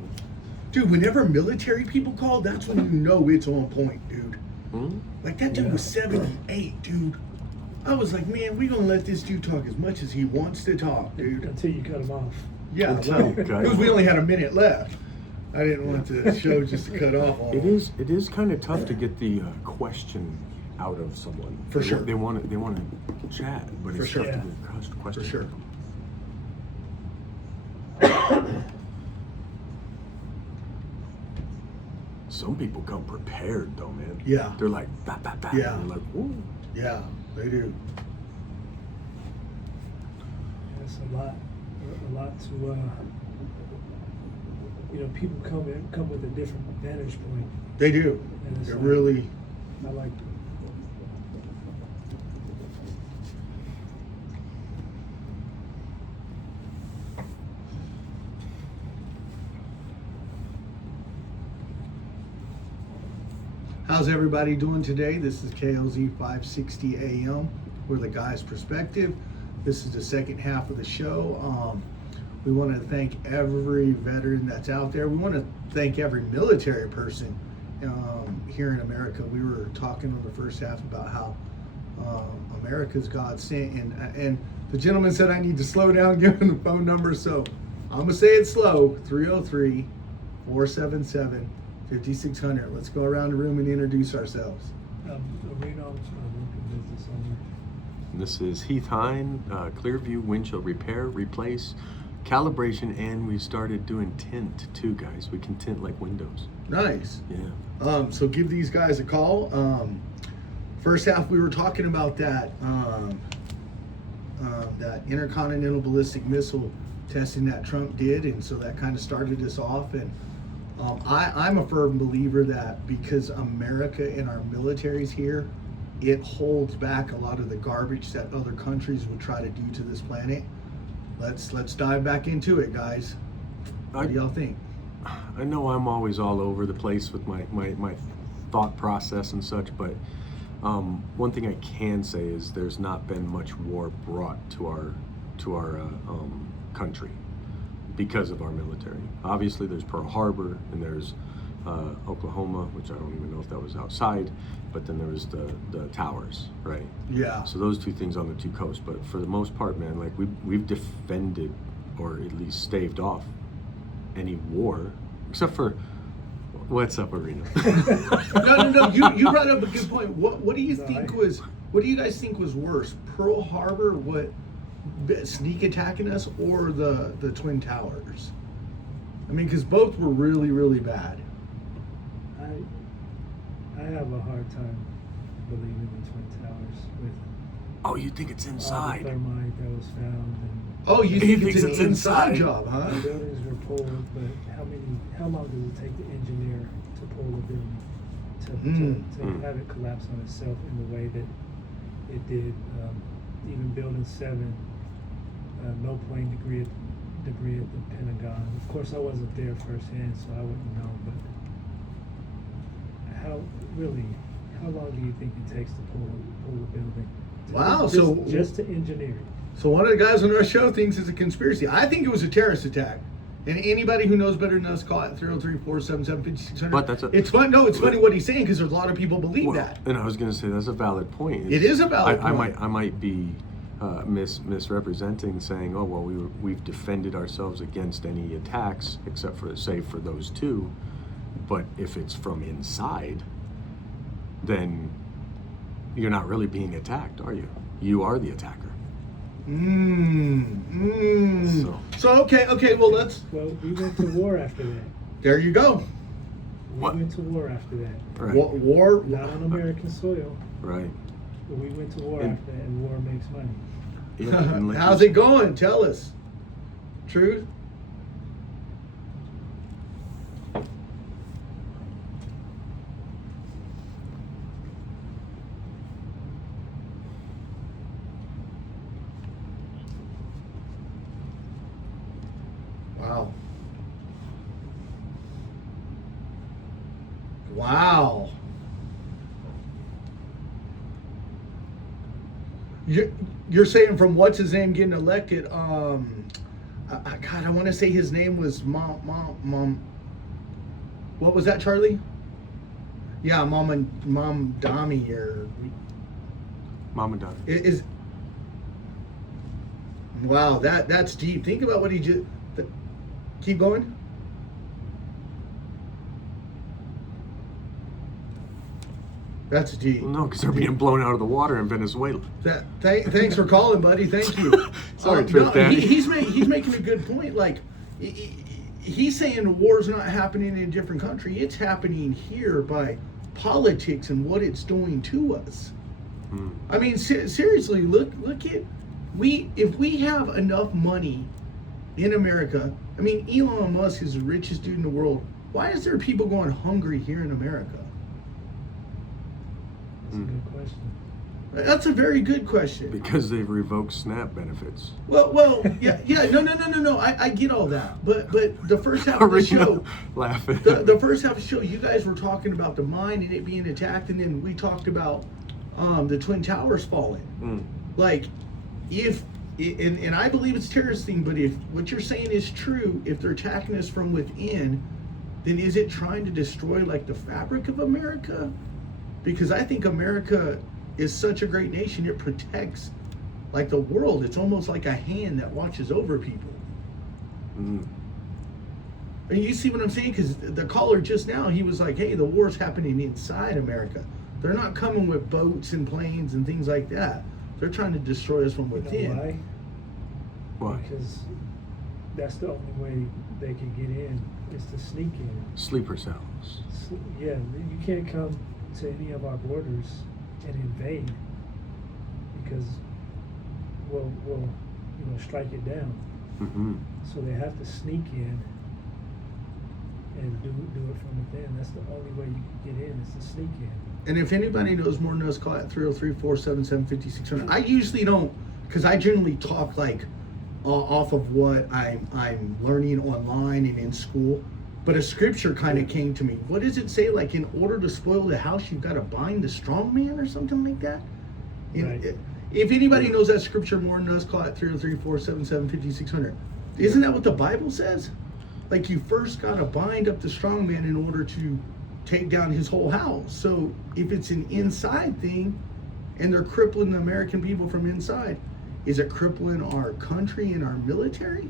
Dude, whenever military people call, that's when you know it's on point, dude. Hmm? Like that dude was 78, dude. I was like, man, we gonna let this dude talk as much as he wants to talk, dude. Until you cut them off. Yeah, Until well, you cut because we him only off. had a minute left. I didn't want the show just to cut off on It him. is kind of tough to get the question out of someone. For They- sure. They want to chat, but For it's sure. tough to Yeah. get across the question. For sure. Some people come prepared though, man. Yeah. They're like, bah, bah, bah. Yeah. And they're like, ooh. Yeah, they do. That's a lot to, people come with a different vantage point. They do. And it's It like- really. I like How's everybody doing today? This is KLZ 560 AM. We're the Guy's Perspective. This is the second half of the show. We want to thank every veteran that's out there. We want to thank every military person here in America. We were talking on the first half about how America's God sent, and the gentleman said I need to slow down, give him the phone number. So I'm gonna say it slow: 303-477-5600. Let's go around the room and introduce ourselves. Arena local business owner. And this is Heath Hine, Clearview windshield repair, replace, calibration, and we started doing tint too, guys. We can tint like windows. Nice. Yeah. So give these guys a call. First half, we were talking about that that intercontinental ballistic missile testing that Trump did, and so that kind of started us off. And I'm a firm believer that because America and our military's here, it holds back a lot of the garbage that other countries would try to do to this planet. Let's dive back into it, guys. What do y'all think? I know I'm always all over the place with my thought process and such, but one thing I can say is there's not been much war brought to our country because of our military. Obviously, there's Pearl Harbor and there's Oklahoma, which I don't even know if that was outside, but then there was the towers, right? Yeah. So those two things on the two coasts, but for the most part, man, like we've defended or at least staved off any war, except for what's up, Arena? No. You brought up a good point. What do you think was? What do you guys think was worse, Pearl Harbor, sneak attacking us, or the Twin Towers? I mean, because both were really, really bad. I have a hard time believing the Twin Towers with Oh, you think it's all the inside? thermite that was found and Oh, you He think thinks it's an it's inside inside. job, huh? the buildings were pulled, but how long does it take the engineer to pull the building to have it collapse on itself in the way that it did? Even Building 7, no plane debris at the Pentagon. Of course, I wasn't there firsthand, so I wouldn't know. But how long do you think it takes to pull the building? Wow, Just to engineer it. So one of the guys on our show thinks it's a conspiracy. I think it was a terrorist attack. And anybody who knows better than us, call it 303-477-5600. But that's it's fun. No, it's funny what he's saying because there's a lot of people believe Well, that. and I was gonna say that's a valid point. It is a valid I point. might be misrepresenting, saying, oh well, we've defended ourselves against any attacks except for those two. But if it's from inside, then you're not really being attacked, are you? You are the attacker. So okay. Well, Well, we went to war after that. there you go. We What? went to war after that. Right. War. Not on American soil, Right. but we went to war And- after that, and war makes money. Yeah, and like How's you- it going? Tell us. Truth. You're saying from what's his name getting elected? God, I want to say his name was Mom. What was that, Charlie? Yeah, Mom Dami or Mom and Dad. is. Wow, that's deep. Think about what he just. Keep going. That's deep. Well, no, because they're being blown out of the water in Venezuela. Thanks for calling, buddy. Thank you. Sorry, Truth Daddy. He's making a good point. Like, he's saying the war's not happening in a different country. It's happening here by politics and what it's doing to us. I mean, seriously, look at if we have enough money in America. I mean, Elon Musk is the richest dude in the world. Why is there people going hungry here in America? That's a good question. That's a very good question. Because they've revoked SNAP benefits. Well, yeah, no. I get all that, but the first half of the show, laughing. the first half of the show, you guys were talking about the mine and it being attacked, and then we talked about the Twin Towers falling. Like, and I believe it's a terrorist thing, but if what you're saying is true, if they're attacking us from within, then is it trying to destroy like the fabric of America? Because I think America is such a great nation. It protects like the world. It's almost like a hand that watches over people. And you see what I'm saying? Because the caller just now, he was like, hey, the war's happening inside America. They're not coming with boats and planes and things like that. They're trying to destroy us from You know within. why? Why? Because that's the only way they can get in is to sneak in. Sleeper cells. Yeah, you can't come to any of our borders and invade because we'll strike it down. So they have to sneak in and do it from within. That's the only way you can get in is to sneak in. And if anybody knows more than us, call at 303-477-5600. I usually don't, because I generally talk like off of what I'm learning online and in school. But a scripture kind of came to me. What does it say? Like, in order to spoil the house, you've got to bind the strong man or something like that? Right. If anybody knows that scripture more than us, call at 303-477-5600. Isn't that what the Bible says? Like, you first got to bind up the strong man in order to take down his whole house. So if it's an inside thing and they're crippling the American people from inside, is it crippling our country and our military?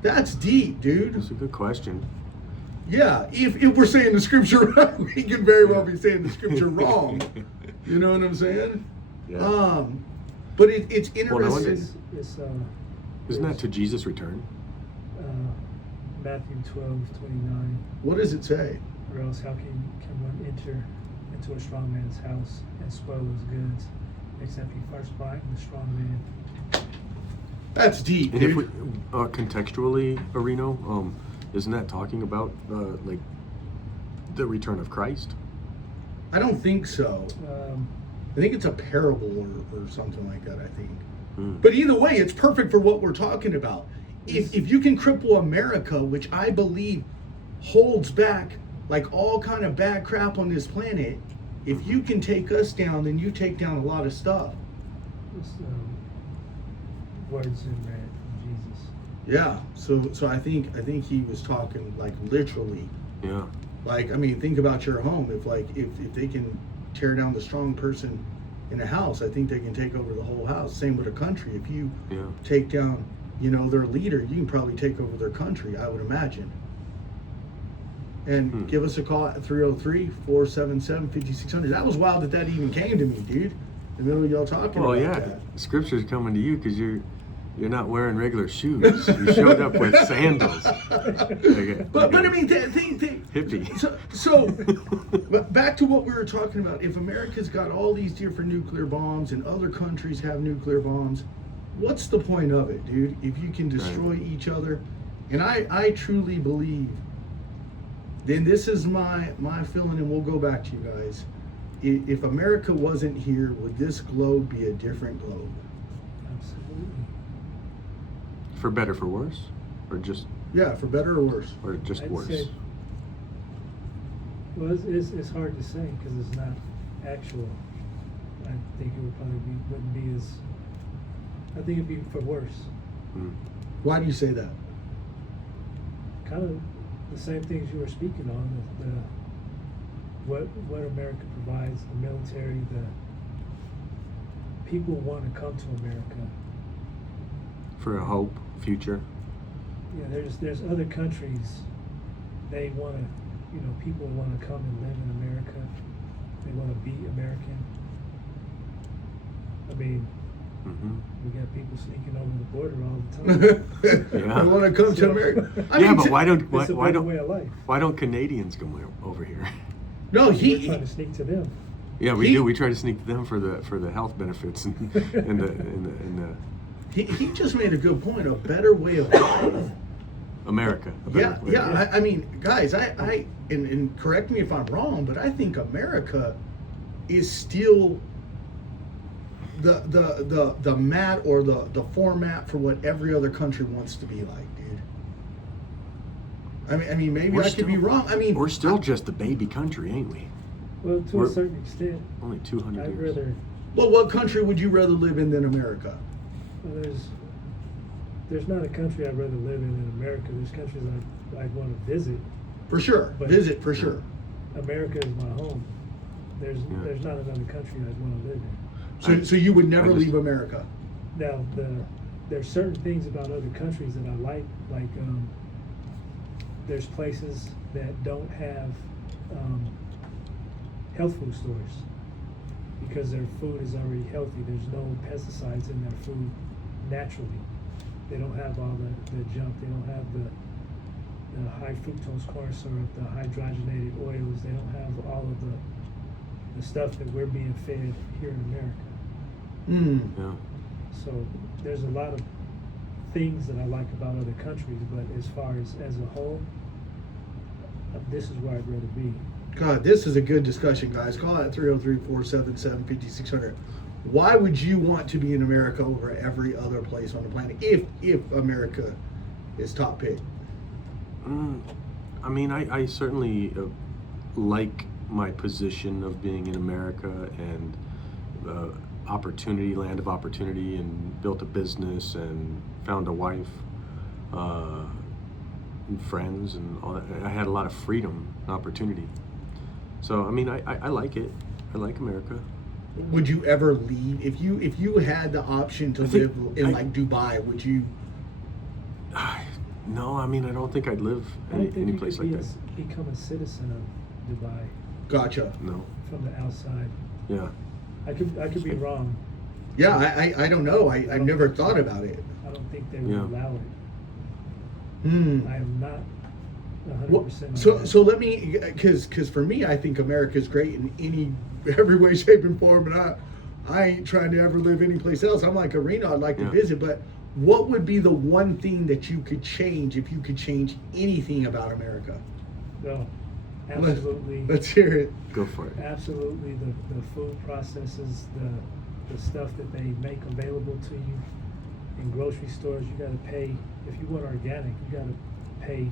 That's deep, dude. That's a good question. Yeah, if we're saying the scripture right, we can very well be saying the scripture wrong. You know what I'm saying? Yeah. But it's interesting. Well, no one Isn't that it's, to Jesus' return? Matthew 12:29. What does it say? Or else how can one enter into a strong man's house and spoil his goods, except he first bind the strong man? That's deep, And dude. if we contextually, Areno, isn't that talking about like the return of Christ? I don't think so. I think it's a parable or something like that, I think. But either way, it's perfect for what we're talking about. If you can cripple America, which I believe holds back like all kind of bad crap on this planet, if you can take us down, then you take down a lot of stuff. It's, words in red from Jesus. Yeah. So I think he was talking like literally. Yeah. Like, I mean, think about your home. If they can tear down the strong person in a house, I think they can take over the whole house. Same with a country. If you take down, their leader, you can probably take over their country, I would imagine. And give us a call at 303-477-5600. That was wild that even came to me, dude. In the middle of y'all talking about that. Scripture's coming to you because you're not wearing regular shoes. You showed up with sandals. But I mean, hippie. So back to what we were talking about. If America's got all these different nuclear bombs and other countries have nuclear bombs, what's the point of it, dude? If you can destroy each other. And I truly believe, then this is my feeling, and we'll go back to you guys. If America wasn't here, would this globe be a different globe? Absolutely. For better, for worse, or just for better or worse? or just I'd worse? say- well, it's hard to say because it's not actual. I think it would probably wouldn't be as. I think it'd be for worse. Mm. Why do you say that? Kind of the same things you were speaking on. What America provides, the military, the people want to come to America. For a hope, future. Yeah, there's other countries. They want to, people want to come and live in America. They want to be American. I mean, we got people sneaking over the border all the time. Yeah. They want to come to America. Yeah, but why don't It's a why better way don't of life. why don't Canadians come over here? No, We're trying to sneak to them. Yeah, we He- do. We try to sneak them for the health benefits and the he just made a good point. A better way of life. America. a better Yeah, way. yeah. I mean, guys, and correct me if I'm wrong, but I think America is still the mat or the format for what every other country wants to be like, dude. I mean, maybe We're I could be still- wrong. I mean, We're still just a baby country, ain't we? Well, to We're- a certain extent, Only 200 I'd years. rather. well, what country would you rather live in than America? Well, there's not a country I'd rather live in than America. There's countries I'd want to visit. For sure, But- visit for sure. America is my home. There's Yeah. there's not another country I'd want to live in. So you would never I just- leave America. Now there's certain things about other countries that I like there's places that don't have health food stores because their food is already healthy. There's no pesticides in their food naturally. They don't have all the junk. They don't have the high fructose corn syrup, the hydrogenated oils. They don't have all of the stuff that we're being fed here in America. Mm. Yeah. So there's a lot of things that I like about other countries, but as far as a whole, this is where I'd rather be. God, this is a good discussion, guys. Call it 303-477-5600. Why would you want to be in America over every other place on the planet if America is top pick? I mean, I certainly like my position of being in America and opportunity, land of opportunity, and built a business and found a wife, and friends, and all that. I had a lot of freedom and opportunity. So, I mean, I like it. I like America. Would you ever leave if you had the option to I think live in like Dubai? Would you? No, I mean, I don't think I'd live I don't think any you place could like that. become a citizen of Dubai Gotcha. No. from the outside. Yeah. I could be wrong. Yeah, I don't know. I've never thought about it. I don't think they would Yeah. allow it. Hmm. I am not 100%. Well, so let me, because for me, I think America's great in every way, shape, and form, and I ain't trying to ever live anyplace else. I'm like Arena, I'd like to Yeah. visit, but what would be the one thing that you could change if you could change anything about America? No, absolutely. Let's hear it. Go for it. Absolutely, the food processes, the stuff that they make available to you in grocery stores. You got to pay if you want organic. You got to pay.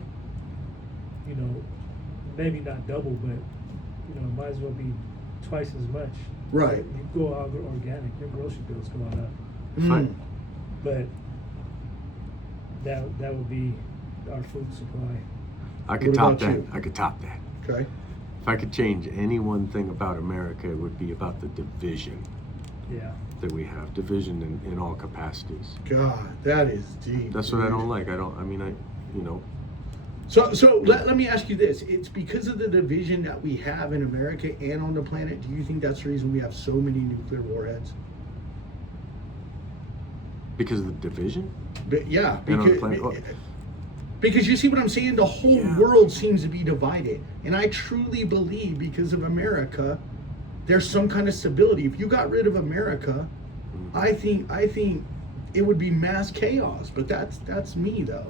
Maybe not double, but it might as well be twice as much. Right. You go all organic, your grocery bill's going up. Mm. But that would be our food supply. I could What top about that. you? I could top that. Okay. If I could change any one thing about America, it would be about the division Yeah. that we have. Division in all capacities. God, that is deep. That's what I dude. don't like. So let me ask you this. It's because of the division that we have in America and on the planet, do you think that's the reason we have so many nuclear warheads? Because of the division? But yeah, And on the planet? because you see what I'm saying? The whole Yeah. world seems to be divided. And I truly believe because of America, there's some kind of stability. If you got rid of America, I think it would be mass chaos. But that's me though.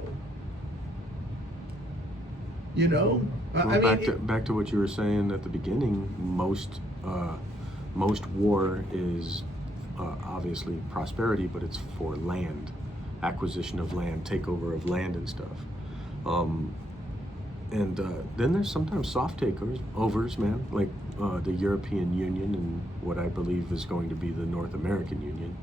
Well, I mean, back to what you were saying at the beginning. Most war is obviously prosperity, but it's for land, acquisition of land, takeover of land and stuff. And then there's sometimes soft takeovers, man, like the European Union and what I believe is going to be the North American Union.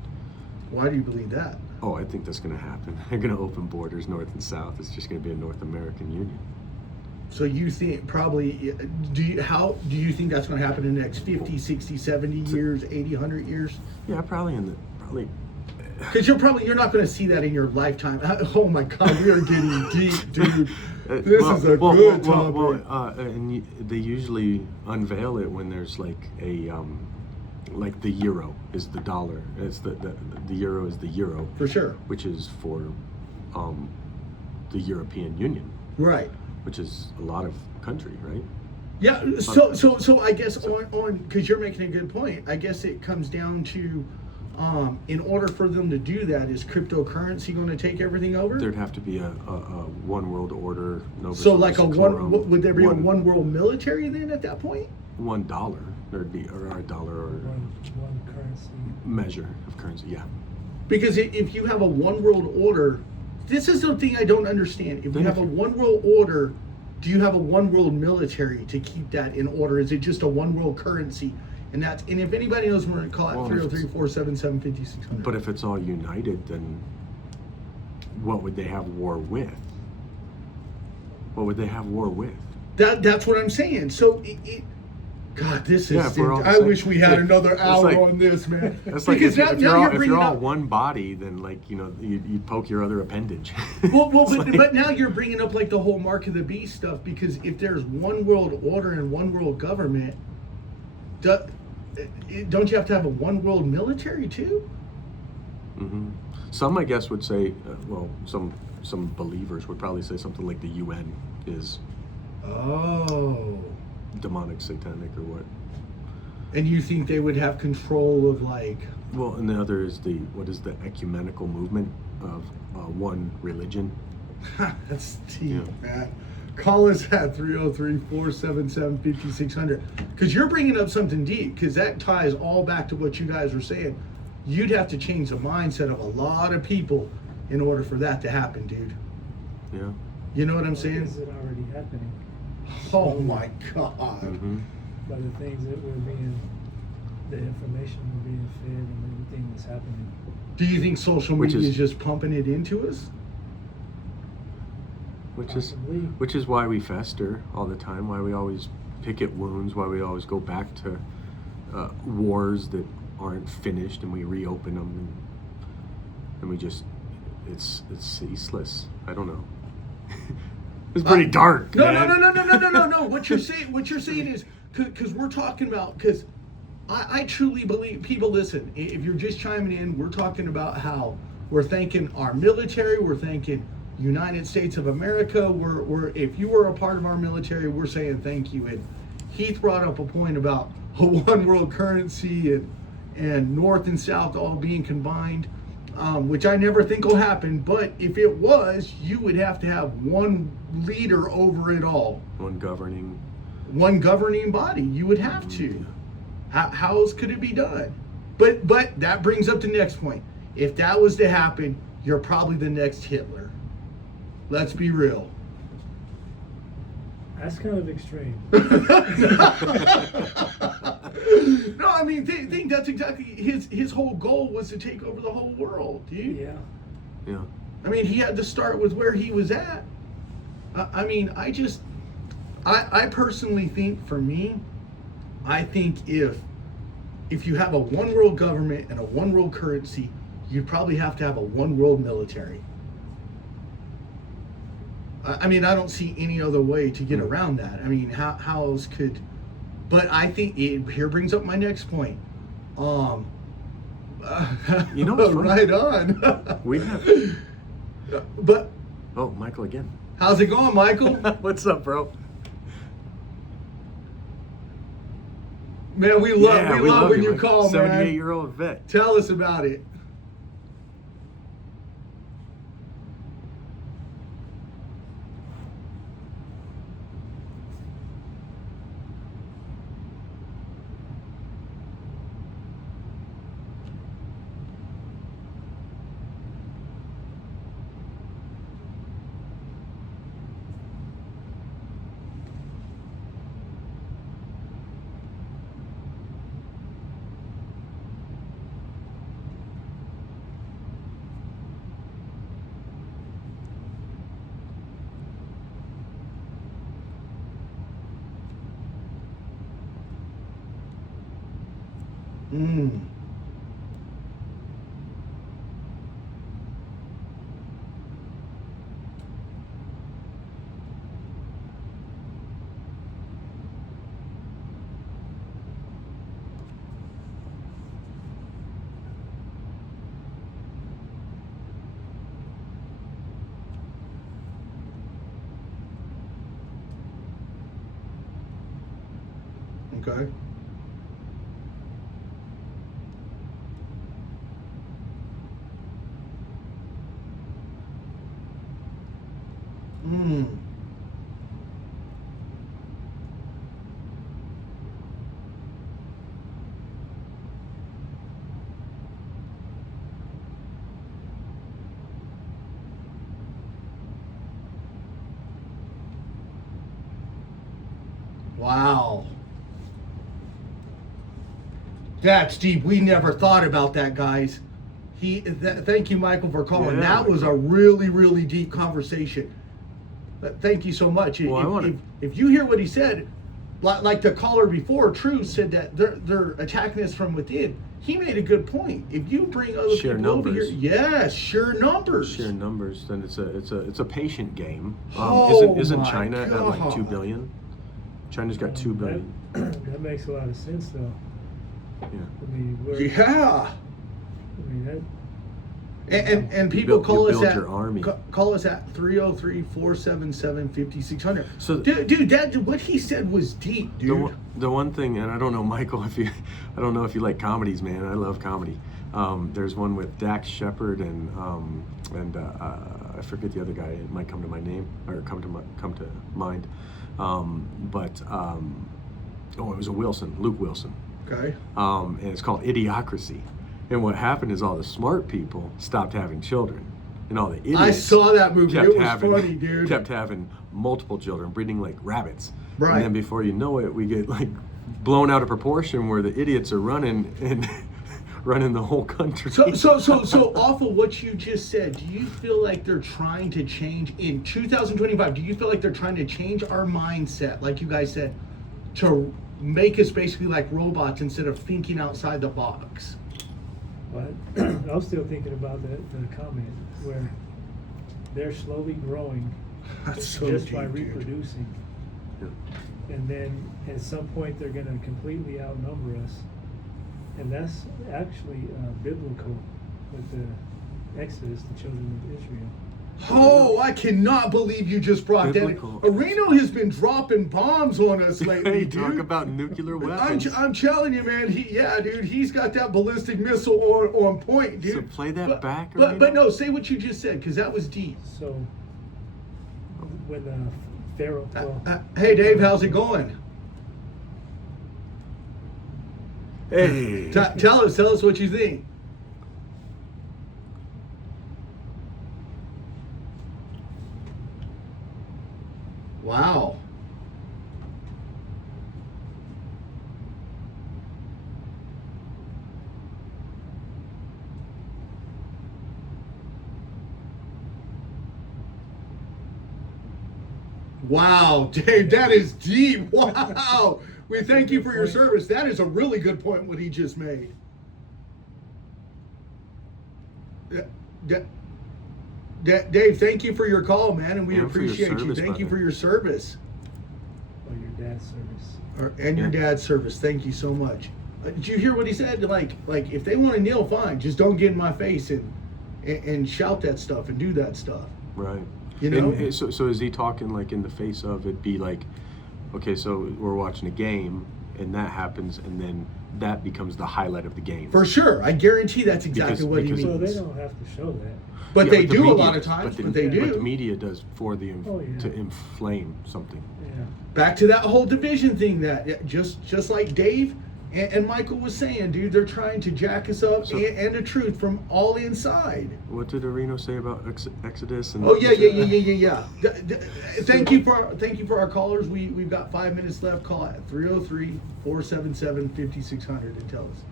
Why do you believe that? Oh, I think that's going to happen. They're going to open borders north and south. It's just going to be a North American Union. So you think probably, do you think that's going to happen in the next 50, 60, 70 years, 80, 100 years? Yeah, probably. Because you're not going to see that in your lifetime. Oh my God, we are getting deep, dude. This is a good topic. They usually unveil it when there's like a like the euro is the dollar. It's the euro is the euro For sure. which is for the European Union, Right. which is a lot of country, right? Yeah. So I guess on because you're making a good point. I guess it comes down to, in order for them to do that, is cryptocurrency going to take everything over? There'd have to be a one world order. So like would there be a one world military then at that point? $1. There'd be or a dollar or One currency. measure of currency. Yeah. Because if you have a one world order, this is the thing I don't understand. If you Then have if a you- one world order, do you have a one world military to keep that in order? Is it just a one world currency? And if anybody knows, we're going to call it Well, if it's- 303-477-5600. But if it's all united, then what would they have war with? What would they have war with? That's what I'm saying. So God, this is. Yeah, if we're all the I same- wish we had another It's hour like- on this, man. It's like Because if now you're you're bringing all up. one body, then like you poke your other appendage. Well, It's but, like- but now you're bringing up like the whole mark of the beast stuff, because if there's one world order and one world government, don't you have to have a one world military too? Mhm. Some, I guess, would say, some believers would probably say something like the UN is Oh. demonic, satanic, or what. And you think they would have control of like? Well, and the other is the ecumenical movement of one religion. That's deep, Yeah. man. Call us at 303-477-5600. Because you're bringing up something deep, because that ties all back to what you guys were saying. You'd have to change the mindset of a lot of people in order for that to happen, dude. Yeah. You know what I'm saying? Is it already happening? Oh my God. Mm-hmm. By the things that the information we're being fed and everything that's happening. Do you think social Which media is- is just pumping it into us? Possibly. Which is why we fester all the time. Why we always pick at wounds. Why we always go back to wars that aren't finished, and we reopen them, and we just it's ceaseless. I don't know. It's pretty dark. No, man. no. What you're saying is, because we're talking about, because I truly believe, people listen, if you're just chiming in, we're talking about how we're thanking our military, we're thanking United States of America, we're if you were a part of our military, we're saying thank you. And Heath brought up a point about a one world currency and North and South all being combined. Which I never think will happen, but if it was, you would have to have one leader over it all, One governing. one governing body. You would have to. How else could it be done? But that brings up the next point. If that was to happen, you're probably the next Hitler. Let's be real. That's kind of extreme. No, I mean, think that's exactly his whole goal was to take over the whole world, dude. Yeah. Yeah. I mean, he had to start with where he was at. I mean, I personally think, for me, I think if you have a one world government and a one world currency, you'd probably have to have a one world military. I mean, I don't see any other way to get around that. I mean, how else could? But I think here brings up my next point. You know what's funny? Right on. We have. But Oh, Michael again. how's it going, Michael? What's up, bro? Man, we love when you man. call, man. 78-year-old vet. Tell us about it. Mm. Okay. Mm. Wow. That's deep. We never thought about that, guys. Thank you, Michael, for calling. Yeah. That was a really, really deep conversation. Thank you so much. Well, If you hear what he said, like the caller before, True said that they're attacking us from within. He made a good point. If you bring other Sheer people numbers. over here, yes, sheer numbers. Sheer numbers, then it's a patient game. Oh Isn't my China at like God. 2 billion? China's got 2 billion. That makes a lot of sense, though. Yeah. I mean, Yeah. I mean, that, And people call us build at your army. call us at 303-477-5600. So- dude, that what he said was deep, dude. The one thing, and I don't know, Michael, I don't know if you like comedies, man. I love comedy. There's one with Dax Shepard and I forget the other guy. It might come to my name or come to mind. It was a Wilson, Luke Wilson. Okay. And it's called Idiocracy. And what happened is all the smart people stopped having children, and all the idiots. I saw that movie. kept It was having, funny, dude. Kept having multiple children, breeding like rabbits. Right. And then before you know it, we get like blown out of proportion where the idiots are running and running the whole country. So off of what you just said, do you feel like they're trying to change in 2025? Do you feel like they're trying to change our mindset, like you guys said, to make us basically like robots instead of thinking outside the box? but I'm still thinking about the comment where they're slowly growing That's so just deep, by dude. reproducing. Yeah. And then at some point they're going to completely outnumber us. And that's actually biblical with the Exodus, the children of Israel. Oh, I cannot believe you just brought Biblical. that in. Areno has been dropping bombs on us lately, Hey, dude. talk about nuclear weapons. I'm telling you, man. Dude, he's got that ballistic missile on point, dude. So play that back, But Areno? no, say what you just said, because that was deep. So when Pharaoh, Hey, Dave, how's it going? Hey. Tell us what you think. Wow. Wow, Dave, that is deep. Wow. We thank you for your service. That is a really good point what he just made. Dave, thank you for your call, man, and we And for your appreciate you. service, Thank you brother. for your service or your dad's service. and your Yeah. dad's service. Thank you so much. Did you hear what he said? Like if they want to kneel, fine. Just don't get in my face and shout that stuff and do that stuff. Right. You know? And so is he talking like in the face of it? Be like, okay, so we're watching a game and that happens, and then that becomes the highlight of the game. For sure, I guarantee that's exactly what he because- means. So they don't have to show that. But Yeah, they the do a media lot of does, times. the- But they But the do. media does for the Oh, yeah. to inflame something. Yeah. Back to that whole division thing. That just like Dave and Michael was saying, dude, they're trying to jack us up So- and the truth from all inside. What did Areno say about Exodus? And Oh yeah. Thank you for our callers. We've got 5 minutes left. Call at 303-477-5600 and tell us.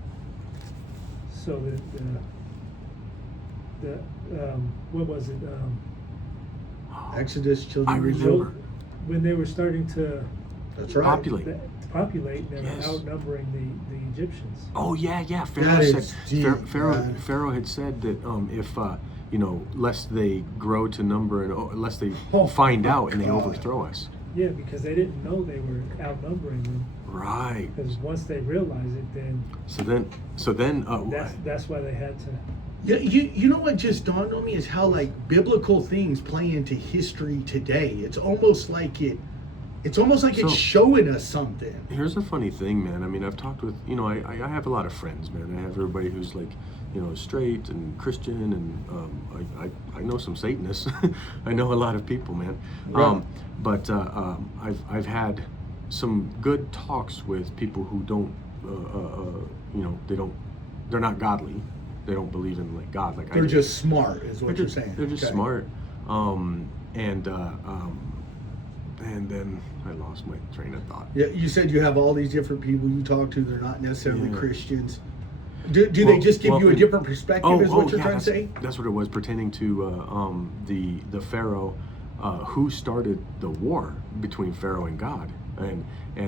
So what was it? Exodus, children I of remember. Israel. When they were starting to That's right. Populate. populate, they were Yes. outnumbering the Egyptians. Oh yeah. Pharaoh That said is deep, man. Pharaoh had said that if lest they grow to number and lest they Oh, find my out and they God. overthrow us. Yeah, because they didn't know they were outnumbering them. Right. Because once they realized it, then So then that's why they had to. Yeah, you know what just dawned on me is how like biblical things play into history today. It's almost like it's So- showing us something. Here's a funny thing, man. I mean, I've talked with, I have a lot of friends, man. I have everybody who's like, straight and Christian, and I know some Satanists. I know a lot of people, man. Right. But I've had some good talks with people who don't, they're not godly. They don't believe in like God, like I They're do. just smart, is what They're you're just, saying. They're just Okay. smart. And then I lost my train of thought. Yeah, you said you have all these different people you talk to. They're not necessarily Yeah. Christians. Do they Well- just give well, you a and- different perspective? Is what you're trying to say? That's what it was, pertaining to the Pharaoh who started the war between Pharaoh and God, and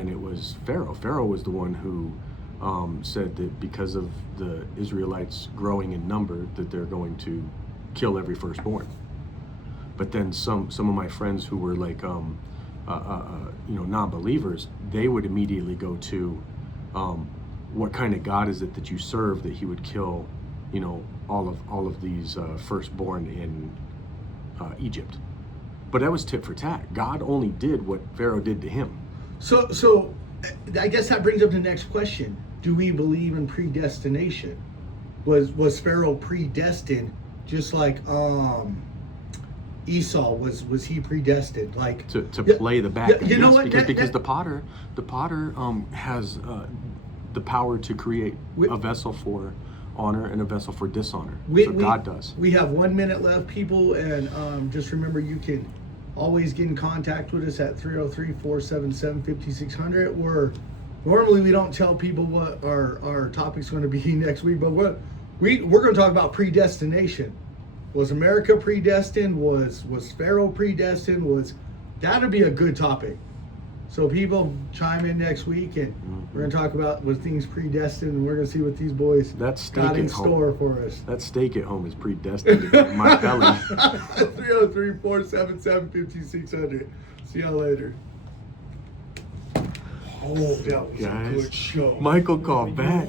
it was Pharaoh. Pharaoh was the one who said that because of the Israelites growing in number, that they're going to kill every firstborn. But then some of my friends who were like non-believers, they would immediately go to what kind of God is it that you serve that he would kill, all of these firstborn in Egypt. But that was tit for tat. God only did what Pharaoh did to him. So I guess that brings up the next question. Do we believe in predestination? Was Pharaoh predestined just like Esau was he predestined like To Yeah, play the back. yeah, you know what? Because That- the potter has the power to create We- a vessel for honor and a vessel for dishonor. We- So we- God does. We have 1 minute left, people, and just remember you can always get in contact with us at 303-477-5600. Normally we don't tell people what our topic's going to be next week, but we're going to talk about predestination. Was America predestined? Was Pharaoh predestined? That'd be a good topic. So people chime in next week, and we're going to talk about was things predestined, and we're going to see what these boys That steak got in at home. store for us. That steak at home is predestined to get in my belly. 303-477-5600. See y'all later. Oh, that was a Guys, good show. Michael called back.